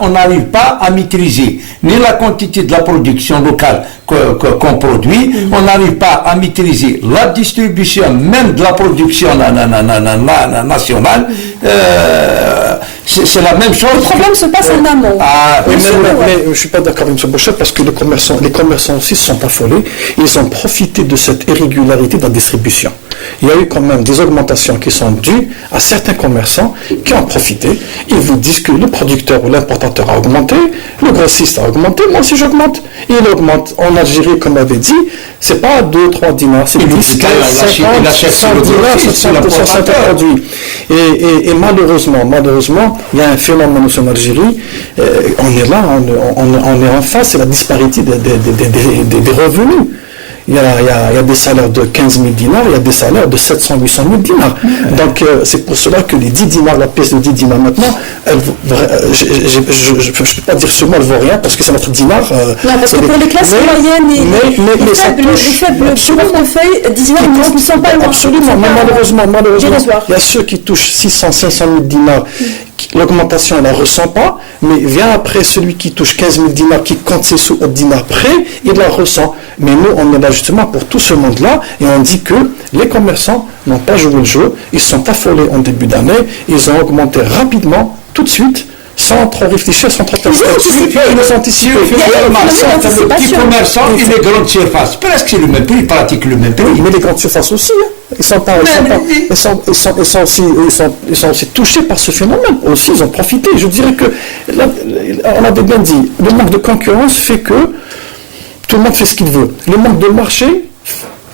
on n'arrive pas à maîtriser ni la quantité de la production locale qu'on produit, on n'arrive pas à maîtriser la distribution même de la production nationale. C'est la même chose. Le problème se passe en amont. Mais je ne suis pas d'accord avec M. Boucher parce que les commerçants aussi se sont affolés. Ils ont profité de cette irrégularité dans la distribution. Il y a eu quand même des augmentations qui sont dues à certains commerçants qui ont profité. Ils vous disent que le producteur ou l'importateur a augmenté, le grossiste a augmenté, moi aussi j'augmente. Il augmente. En Algérie, comme on avait dit, c'est pas 2-3 dinars, c'est 10, 15, 50, 100 dinars sur certains produits. Et malheureusement, il y a un phénomène aussi en Algérie. On est là, on est en face, c'est la disparité des revenus. Il y a des salaires de 15 000 dinars, il y a des salaires de 700 800 000 dinars. Donc c'est pour cela que les 10 dinars, la pièce de 10 dinars maintenant, je ne peux pas dire seulement elle ne vaut rien parce que c'est notre dinar. Non, parce que pour les classes moyennes et les faibles portefeuilles, 10 dinars ne sont pas loin. Absolument, mais malheureusement, il y a ceux qui touchent 600 500 000 dinars. L'augmentation, on ne la ressent pas, mais vient après celui qui touche 15 000 dinars, qui compte ses sous au dinar près, il la ressent. Mais nous, on est là justement pour tout ce monde-là, et on dit que les commerçants n'ont pas joué le jeu, ils sont affolés en début d'année, ils ont augmenté rapidement, tout de suite, sans trop réfléchir, sans trop penser. Ils ont anticipé. Le petit commerçant et les grandes surfaces, presque c'est le même prix, ils pratiquent le même prix. Mais les grandes surfaces aussi, ils sont aussi touchés par ce phénomène. Aussi, ils ont profité. Je dirais que, on avait bien dit, le manque de concurrence fait que tout le monde fait ce qu'il veut. Le manque de marché,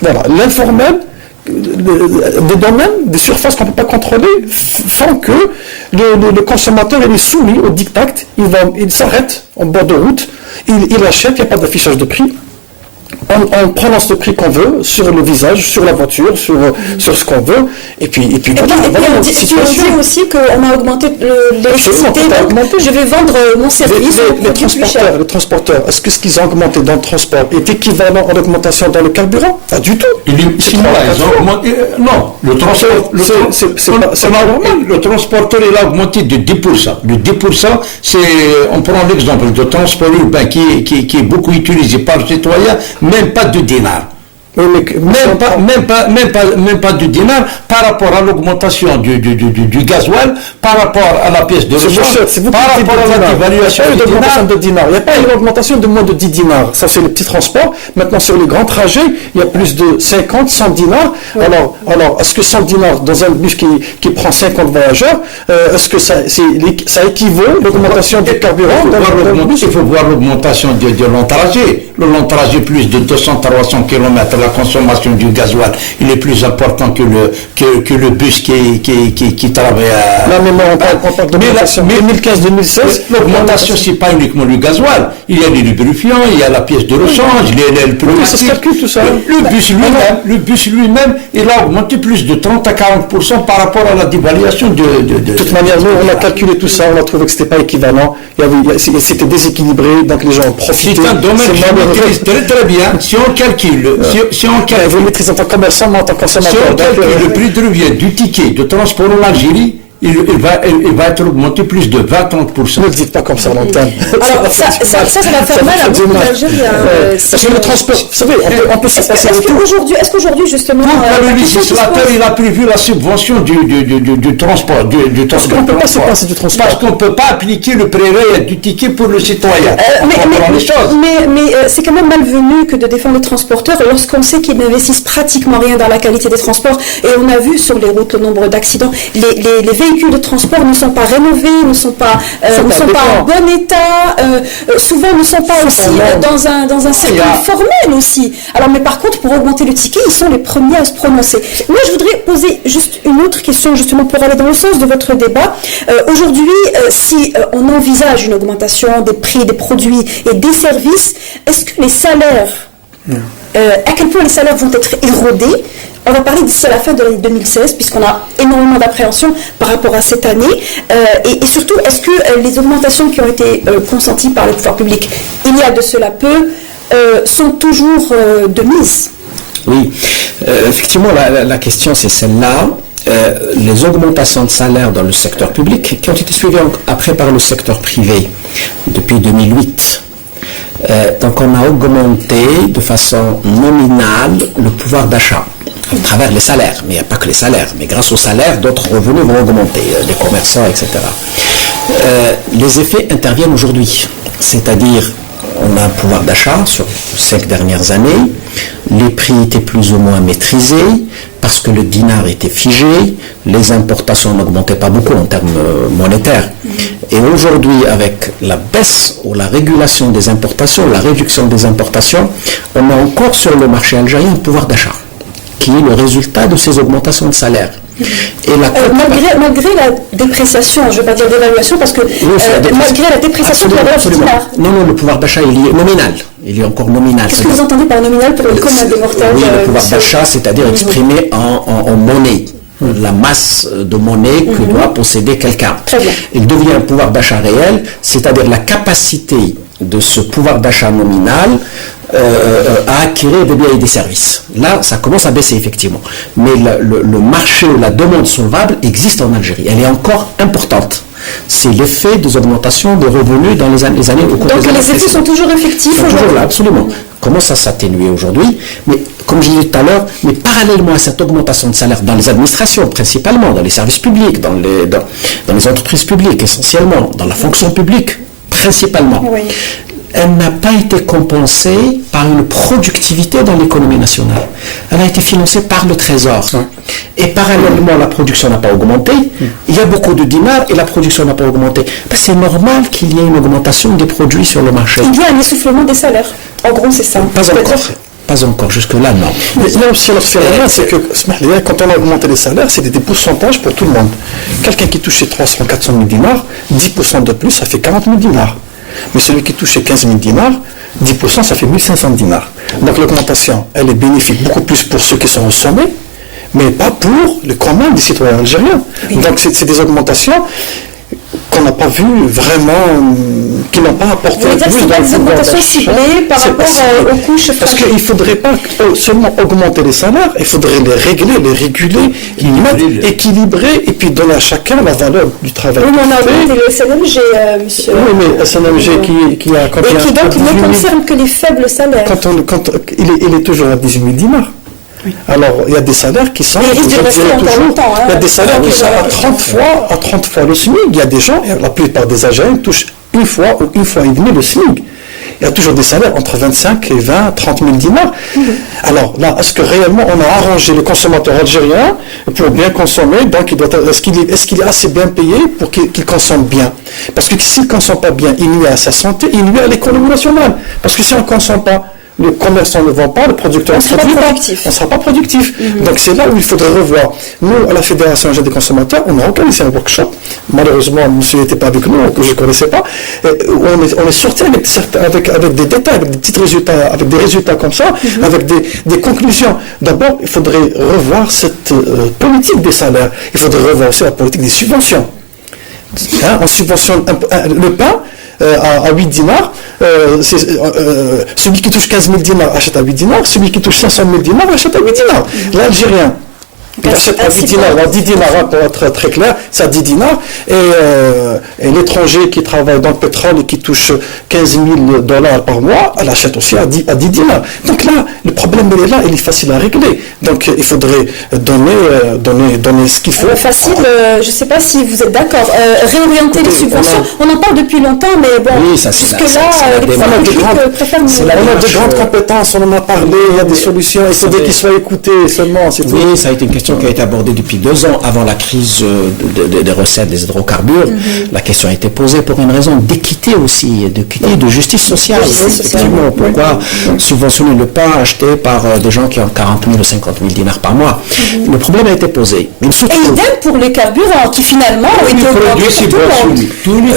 voilà, l'informel, des domaines, des surfaces qu'on ne peut pas contrôler font que le consommateur il est soumis au diktat, il s'arrête en bord de route, il achète, il n'y a pas d'affichage de prix. On prononce le prix qu'on veut sur le visage, sur la voiture, sur ce qu'on veut, et puis voilà, on dit aussi qu'on a augmenté l'électricité, donc je vais vendre mon service les transporteurs, est-ce que ce qu'ils ont augmenté dans le transport est équivalent à l'augmentation dans le carburant? Pas du tout. Non, le transporteur il a augmenté de 10%. Le 10%, c'est, on prend l'exemple de transport urbain qui est beaucoup utilisé par les citoyens, même pas de dinars. Même pas de dinars par rapport à l'augmentation du gasoil, par rapport à la pièce de rechange, par rapport à la dévaluation de dinars. Il n'y a pas une augmentation de moins de 10 dinars. Ça, c'est les petits transports. Maintenant, sur les grands trajets, il y a plus de 50, 100 dinars. Alors, est-ce que 100 dinars dans un bus qui prend 50 voyageurs, est-ce que ça équivaut l'augmentation du carburant? Il faut voir l'augmentation de long trajet. Le long trajet, plus de 200-300 km. La consommation du gasoil, il est plus important que le bus qui travaille à... Non, mais on parle d'augmentation. 2015-2016, l'augmentation, c'est pas uniquement le gasoil. Il y a les lubrifiants, il y a la pièce de rechange, le ça se calcule tout ça. Le bus lui-même, il a augmenté plus de 30 à 40% par rapport à la dévaluation de toute manière, nous, on a calculé tout ça, on a trouvé que c'était pas équivalent. C'était déséquilibré, donc les gens ont profité. C'est un domaine que je maîtrise très bien. Si on calcule... Vous maîtrisez en tant que commerçant, mais en tant que consommateur. Si on calcule le prix de revient du ticket de transport en Algérie, il va être augmenté plus de 20-30%. Ne le dites pas comme ça, l'antenne. Alors, ça va faire mal à beaucoup d'Algériens. Parce que le transport, vous savez, on peut se passer le tour. Est-ce qu'aujourd'hui, justement... Le législateur, il a prévu la subvention du transport. Parce qu'on ne peut pas se passer du transport. Parce qu'on ne peut pas appliquer le préré du ticket pour le citoyen. Mais c'est quand même malvenu que de défendre les transporteurs lorsqu'on sait qu'ils n'investissent pratiquement rien dans la qualité des transports. Et on a vu sur les routes le nombre d'accidents. Les véhicules de transport ne sont pas rénovés, ne sont pas en bon état, souvent ne sont pas aussi dans un cercle formel aussi. Alors, mais par contre, pour augmenter le ticket, ils sont les premiers à se prononcer. Moi, je voudrais poser juste une autre question, justement, pour aller dans le sens de votre débat. Aujourd'hui, si on envisage une augmentation des prix des produits et des services, est-ce que les salaires, à quel point les salaires vont être érodés? On va parler d'ici à la fin de l'année 2016, puisqu'on a énormément d'appréhension par rapport à cette année. Et surtout, est-ce que les augmentations qui ont été consenties par le pouvoir public il y a de cela peu sont toujours de mise? Oui, effectivement, la question c'est celle-là. Les augmentations de salaire dans le secteur public qui ont été suivies après par le secteur privé depuis 2008. Donc on a augmenté de façon nominale le pouvoir d'achat à travers les salaires, mais il n'y a pas que les salaires, mais grâce aux salaires, d'autres revenus vont augmenter, les commerçants, etc. Les effets interviennent aujourd'hui, c'est-à-dire on a un pouvoir d'achat sur les 5 dernières années, les prix étaient plus ou moins maîtrisés, parce que le dinar était figé, les importations n'augmentaient pas beaucoup en termes monétaires. Et aujourd'hui, avec la baisse ou la régulation des importations, la réduction des importations, on a encore sur le marché algérien un pouvoir d'achat, qui est le résultat de ces augmentations de salaire. Et malgré la dépréciation, je ne vais pas dire d'évaluation, parce que malgré la dépréciation de la valeur du dinar. Non, le pouvoir d'achat, il est nominal. Il est encore nominal. Qu'est-ce que vous entendez par nominal pour le commun des mortels? Oui, le pouvoir d'achat, c'est-à-dire exprimé en monnaie. La masse de monnaie que doit posséder quelqu'un. Il devient un pouvoir d'achat réel, c'est-à-dire la capacité de ce pouvoir d'achat nominal à acquérir des biens et des services. Là, ça commence à baisser effectivement. Mais le marché ou la demande solvable existe en Algérie. Elle est encore importante. C'est l'effet des augmentations des revenus dans les années au cours des années. Donc les effets sont toujours effectifs aujourd'hui. Toujours là, absolument. Commence à s'atténuer aujourd'hui, mais comme je disais tout à l'heure, mais parallèlement à cette augmentation de salaire dans les administrations principalement, dans les services publics, dans les entreprises publiques essentiellement, dans la fonction publique principalement, elle n'a pas été compensée par une productivité dans l'économie nationale. Elle a été financée par le Trésor. Et parallèlement, la production n'a pas augmenté. Il y a beaucoup de dinars et la production n'a pas augmenté. Ben, c'est normal qu'il y ait une augmentation des produits sur le marché. Il y a un essoufflement des salaires. En gros, c'est ça. Pas encore, jusque-là, non. Mais là aussi, le phénomène, c'est que quand on a augmenté les salaires, c'est des pourcentages pour tout le monde. Quelqu'un qui touchait 300 000, 400 000 dinars, 10% de plus, ça fait 40 000 dinars. Mais celui qui touchait 15 000 dinars, 10%, ça fait 1500 dinars. Donc l'augmentation, elle est bénéfique beaucoup plus pour ceux qui sont au sommet, mais pas pour le commun des citoyens algériens. Donc c'est des augmentations qu'on n'a pas vues vraiment, qui n'ont pas apporté plus dans le des augmentations ciblées par rapport aux couches fragiles. Parce qu'il ne faudrait pas seulement augmenter les salaires, il faudrait les régler, les réguler, équilibrer, et puis donner à chacun la valeur du travail. Oui, mais on a augmenté le SNMG, monsieur. Oui, mais le SNMG qui a... Et qui donc ne concerne que les faibles salaires. Il est toujours à 18 000 dinars. Alors, il y a des salaires qui sont... Il y a des salaires qui sont à 30 fois le SMIC. Il y a des gens, la plupart des Algériens touchent une fois ou une fois et demie le SMIC. Il y a toujours des salaires entre 25 et 20, 30 000 dinars. Alors là, est-ce que réellement on a arrangé le consommateur algérien pour bien consommer? Donc, est-ce qu'il est assez bien payé pour qu'il consomme bien? Parce que s'il ne consomme pas bien, il nuit à sa santé, il nuit à l'économie nationale. Parce que si on ne consomme pas, le commerçant ne vend pas, le producteur ne sera pas productif. On ne sera pas productif. Donc c'est là où il faudrait revoir. Nous, à la Fédération des consommateurs, on a organisé un workshop. Malheureusement, monsieur n'était pas avec nous, que je ne connaissais pas. On est sorti avec des détails, avec des petits résultats, avec des résultats comme ça, avec des conclusions. D'abord, il faudrait revoir cette politique des salaires. Il faudrait revoir aussi la politique des subventions. On subventionne le pain à 8 dinars, celui qui touche 15 000 dinars achète à 8 dinars, celui qui touche 500 000 dinars achète à 8 dinars. L'Algérien Il achète à 10 dinars, à 10 dinars, pour être très clair, c'est à 10 dinars. Et l'étranger qui travaille dans le pétrole et qui touche 15 000 $ par mois, elle achète aussi à 10 dinars. Donc là, le problème il est là, il est facile à régler. Donc il faudrait donner ce qu'il faut. Facile, je ne sais pas si vous êtes d'accord. Réorienter les subventions, on en parle depuis longtemps, mais bon, oui, jusque-là, les pouvoirs publics préfèrent nous... On a de grandes compétences, on en a parlé, il y a des solutions, il faudrait qu'ils soient écoutés seulement. Oui, ça a été une question qui a été abordée depuis 2 ans avant la crise des recettes des hydrocarbures. La question a été posée pour une raison d'équité aussi, de justice sociale. Effectivement, pourquoi subventionner le pain acheté par des gens qui ont 40 000 ou 50 000 dinars par mois? Le problème a été posé. Et idem pour les carburants qui finalement ont été augmentés pour tout le monde.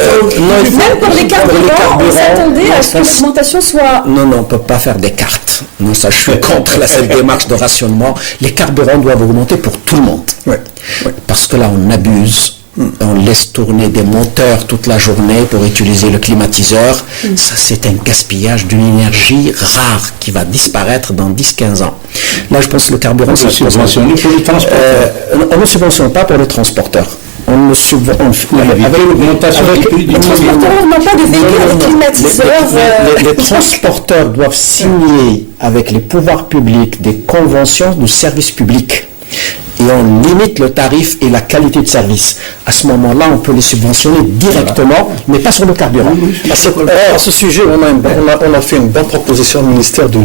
Même pour les carburants, on s'attendait à ce que l'augmentation soit... Non, on ne peut pas faire des cartes. Non, ça, je suis contre cette démarche de rationnement. Les carburants doivent augmenter pour tout le monde. Parce que là, on abuse. On laisse tourner des moteurs toute la journée pour utiliser le climatiseur. Ça, c'est un gaspillage d'une énergie rare qui va disparaître dans 10-15 ans. Là, je pense que le carburant... C'est subventionné pour les transporteurs. On ne subventionne pas pour les transporteurs. On ne subventionne avec l'augmentation du prix du les transporteurs n'ont pas de véhicules climatiseurs. Les transporteurs doivent signer avec les pouvoirs publics des conventions de service public. Et on limite le tarif et la qualité de service. À ce moment-là, on peut les subventionner directement, mais pas sur le carburant. À ce sujet, on a fait une bonne proposition au ministère de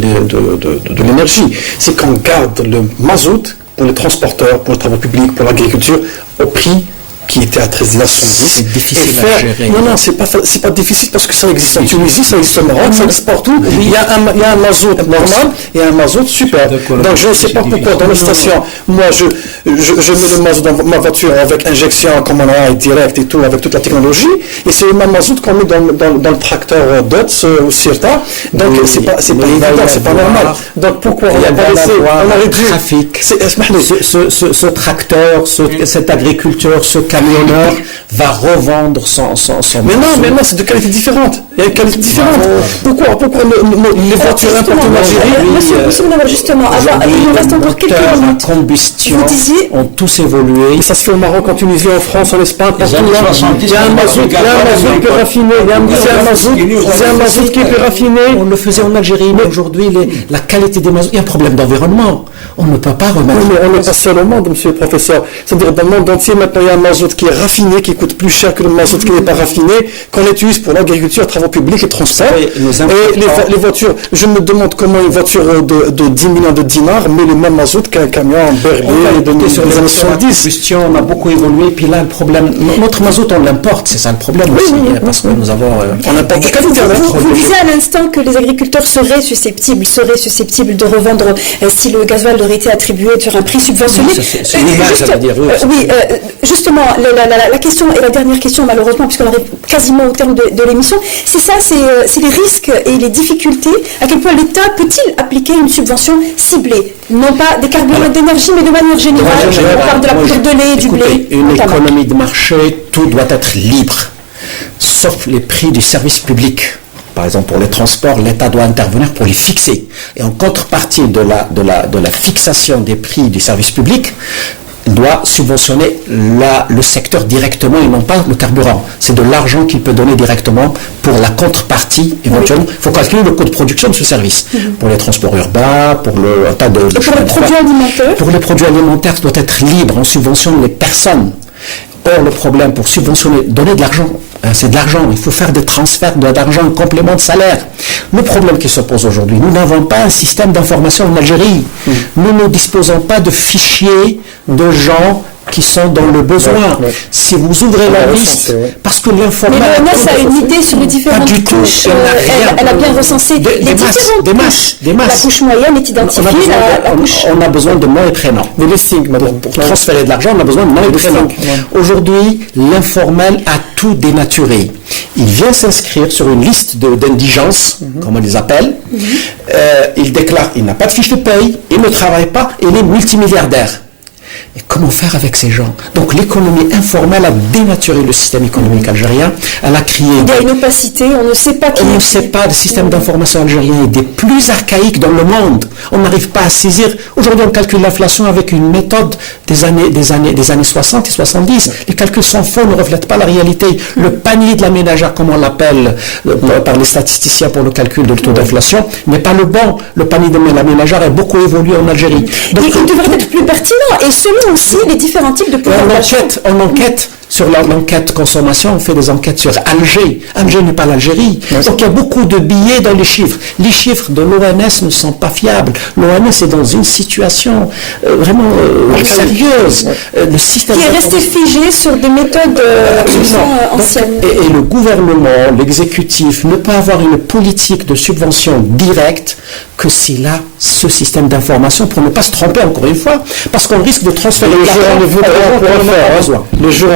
l'énergie. C'est qu'on garde le mazout pour les transporteurs, pour les travaux publics, pour l'agriculture, au prix qui était à 13,70 $. C'est difficile à gérer. Non, c'est pas difficile parce que ça existe en Tunisie, ça existe au Maroc, ça existe partout. Il y a un mazout normal et un mazout super. Donc je ne sais pas pourquoi dans les stations, moi je mets le mazout dans ma voiture avec injection comme on a direct et tout, avec toute la technologie, et c'est le même mazout qu'on met dans le tracteur DOTS ou Sirta. Donc c'est pas évident, c'est pas normal. Donc pourquoi on a pas laissé, on aurait dû... Trafic. Ce tracteur, cet agriculteur, ce camionneur va revendre son mais non, c'est de qualité différente. Il y a une qualité différente. Pourquoi les voitures importées en Algérie... Monsieur Mounawer, justement, il nous reste encore quelques minutes. La combustion ont tous évolué. Et ça se fait au Maroc, en Tunisie, en France, en Espagne, partout. Il y a un mazout plus raffiné. Il y a un mazout qui est plus raffiné. On le faisait en Algérie, mais aujourd'hui, la qualité des mazouts, il y a un problème d'environnement. On ne peut pas remettre... Oui, mais on n'est pas seul au monde, monsieur le professeur. C'est-à-dire, dans le monde entier, maintenant, il y a un mazout qui est raffiné, qui coûte plus cher que le mazout qui n'est pas raffiné, qu'on utilise pour l'agriculture, travaux publics et transports. Et les voitures, je me demande comment une voiture de 10 millions de dinars met le même mazout qu'un camion en berber sur les années 70. On a beaucoup évolué, puis là, le problème, notre mazout, on l'importe, c'est ça le problème aussi, parce que nous avons... Vous disiez à l'instant que les agriculteurs seraient susceptibles de revendre si le gasoil aurait été attribué sur un prix subventionné. C'est une image, ça veut dire. Oui, justement, la question, et la dernière question, malheureusement, puisqu'on arrive quasiment au terme de l'émission, c'est ça, c'est les risques et les difficultés. À quel point l'État peut-il appliquer une subvention ciblée? Non pas des carburants d'énergie, mais de manière générale. On parle de la poudre de lait, du blé. Une économie de marché, tout doit être libre, sauf les prix du service public. Par exemple, pour les transports, l'État doit intervenir pour les fixer. Et en contrepartie de la fixation des prix du service public, il doit subventionner le secteur directement et non pas le carburant. C'est de l'argent qu'il peut donner directement pour la contrepartie éventuellement. Il faut calculer le coût de production de ce service. Pour les transports urbains, pour le tas de... Et pour les produits alimentaires? Pour les produits alimentaires, ça doit être libre. On subventionne les personnes. Or, le problème pour subventionner, donner de l'argent, c'est de l'argent. Il faut faire des transferts d'argent en complément de salaire. Le problème qui se pose aujourd'hui, nous n'avons pas un système d'information en Algérie. Nous ne disposons pas de fichiers de gens qui sont dans le besoin. Si vous ouvrez la liste, parce que l'information... Mais l'ONS a une idée sur les différentes couches. Elle a bien recensé les différentes couches. La couche moyenne est identifiée. On a besoin de nom et prénom. Des listings, madame. Pour transférer de l'argent, on a besoin de nom et prénom. Aujourd'hui, l'informel a tout dénaturé. Il vient s'inscrire sur une liste d'indigence, comme on les appelle. Il déclare, il n'a pas de fiche de paye, il ne travaille pas, il est multimilliardaire. Et comment faire avec ces gens? Donc l'économie informelle a dénaturé le système économique algérien. Elle a créé... Il y a une opacité, on ne sait pas qui... On ne sait pas, le système d'information algérien est des plus archaïques dans le monde. On n'arrive pas à saisir. Aujourd'hui, on calcule l'inflation avec une méthode des années 60 et 70. Les calculs sont faux, ne reflètent pas la réalité. Le panier de la ménagère, comme on l'appelle par les statisticiens pour le calcul de taux d'inflation, n'est pas le bon. Le panier de la ménagère a beaucoup évolué en Algérie. Donc, il devrait être plus pertinent et selon aussi les différents types de pouvoir d'achat. On enquête sur l'enquête consommation, on fait des enquêtes sur Alger. Alger n'est pas l'Algérie. Donc il y a beaucoup de billets dans les chiffres. Les chiffres de l'OMS ne sont pas fiables. L'OMS est dans une situation vraiment sérieuse. Le système qui est resté figé sur des méthodes anciennes. Et le gouvernement, l'exécutif, ne peut avoir une politique de subvention directe que c'est là ce système d'information pour ne pas se tromper encore une fois, parce qu'on risque de transférer le jour on ne voudra pas le faire. Le jour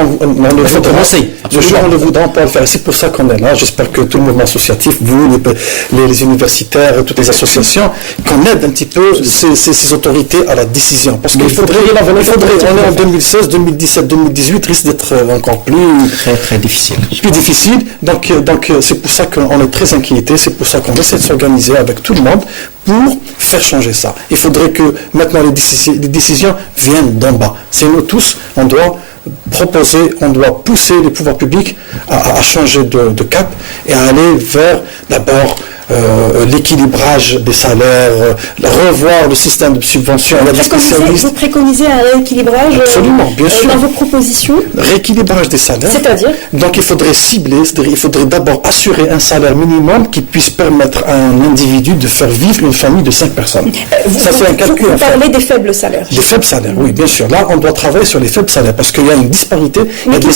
on ne voudra pas le faire. C'est pour ça qu'on est là. J'espère que tout le mouvement associatif, vous, les universitaires, toutes les associations, qu'on aide un petit peu ces autorités à la décision. Parce qu'il faudrait, on est en 2016, 2017, 2018, risque d'être encore plus très difficile. Plus difficile. Donc c'est pour ça qu'on est très inquiété. C'est pour ça qu'on essaie de s'organiser avec tout le monde pour faire changer ça. Il faudrait que maintenant les décisions viennent d'en bas. C'est nous tous, on doit proposer, on doit pousser les pouvoirs publics à changer de cap et à aller vers d'abord l'équilibrage des salaires, revoir le système de subvention. Vous préconisez un rééquilibrage absolument, bien sûr. Dans vos propositions? Rééquilibrage des salaires. C'est-à-dire? Donc il faudrait cibler, c'est-à-dire il faudrait d'abord assurer un salaire minimum qui puisse permettre à un individu de faire vivre une famille de 5 personnes. Ça c'est un calcul. Vous parlez des faibles salaires. Des faibles salaires, oui, bien sûr. Là, on doit travailler sur les faibles salaires parce qu'il y a une disparité. Mais qui ne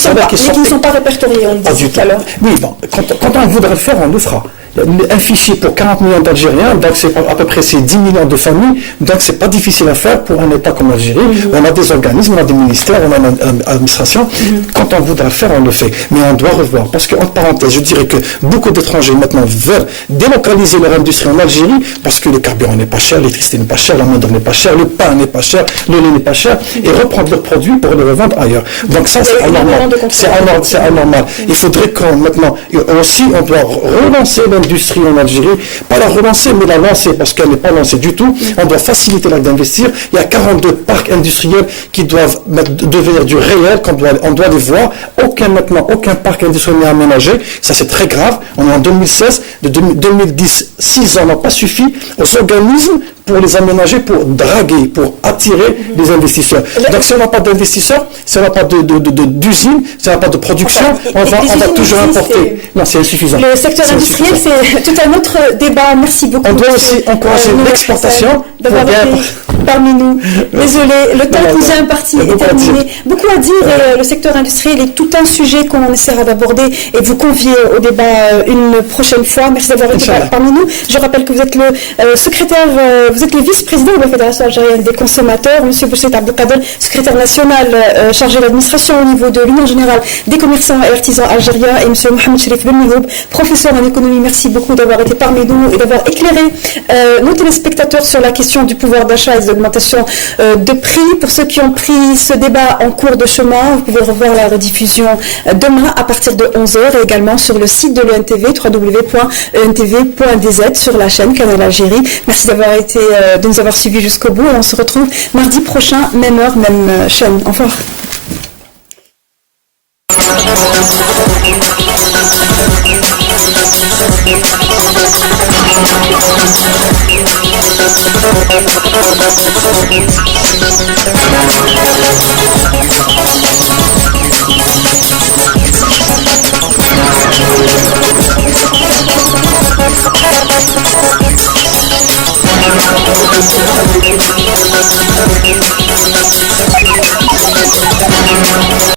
sont pas répertoriés, on le dit tout à l'heure. Oui, bon, quand on voudrait le faire, on le fera. Un fichier pour 40 millions d'Algériens, donc c'est à peu près 10 millions de familles, donc c'est pas difficile à faire pour un État comme l'Algérie. On a des organismes, on a des ministères, on a une administration. Quand on voudra le faire, on le fait. Mais on doit revoir. Parce que, entre parenthèses, je dirais que beaucoup d'étrangers maintenant veulent délocaliser leur industrie en Algérie parce que le carburant n'est pas cher, l'électricité n'est pas chère, la main-d'œuvre n'est pas chère, le pain n'est pas cher, le lait n'est pas cher, et reprendre leurs produits pour les revendre ailleurs. Donc ça, c'est anormal. C'est anormal. Il faudrait qu'on, maintenant, aussi, on doit relancer l'industrie en Algérie, pas la relancer, mais la lancer, parce qu'elle n'est pas lancée du tout. On doit faciliter l'acte d'investir. Il y a 42 parcs industriels qui doivent devenir du réel, on doit les voir. Aucun parc industriel n'est aménagé. Ça, c'est très grave. On est en 2016. De 2010, 6 ans n'ont pas suffi aux organismes pour les aménager, pour draguer, pour attirer les investisseurs. Donc si on n'a pas d'investisseurs, si on n'a pas d'usine, si on n'a pas de production, on va toujours importer. Non, c'est insuffisant. Le secteur industriel, c'est tout un autre débat. Merci beaucoup. On doit aussi encourager l'exportation d'avoir été parmi nous. Désolé, le temps qui nous est imparti est terminé. Beaucoup à dire et le secteur industriel est tout un sujet qu'on essaiera d'aborder et vous convier au débat une prochaine fois. Merci d'avoir été parmi nous. Je rappelle que vous êtes le secrétaire, vous êtes le vice-président de la Fédération algérienne des consommateurs, M. Bouchet Abdelkader, secrétaire national chargé de l'administration au niveau de l'Union générale des commerçants et artisans algériens, et M. Mohamed Cherif Benmihoub, professeur en économie. Merci beaucoup d'avoir été parmi nous et d'avoir éclairé nos téléspectateurs sur la question du pouvoir d'achat et des augmentations de prix. Pour ceux qui ont pris ce débat en cours de chemin, vous pouvez revoir la rediffusion demain à partir de 11h et également sur le site de l'ENTV, www.entv.dz, sur la chaîne Canal Algérie. Merci de nous avoir suivis jusqu'au bout et on se retrouve mardi prochain, même heure, même chaîne. Au revoir.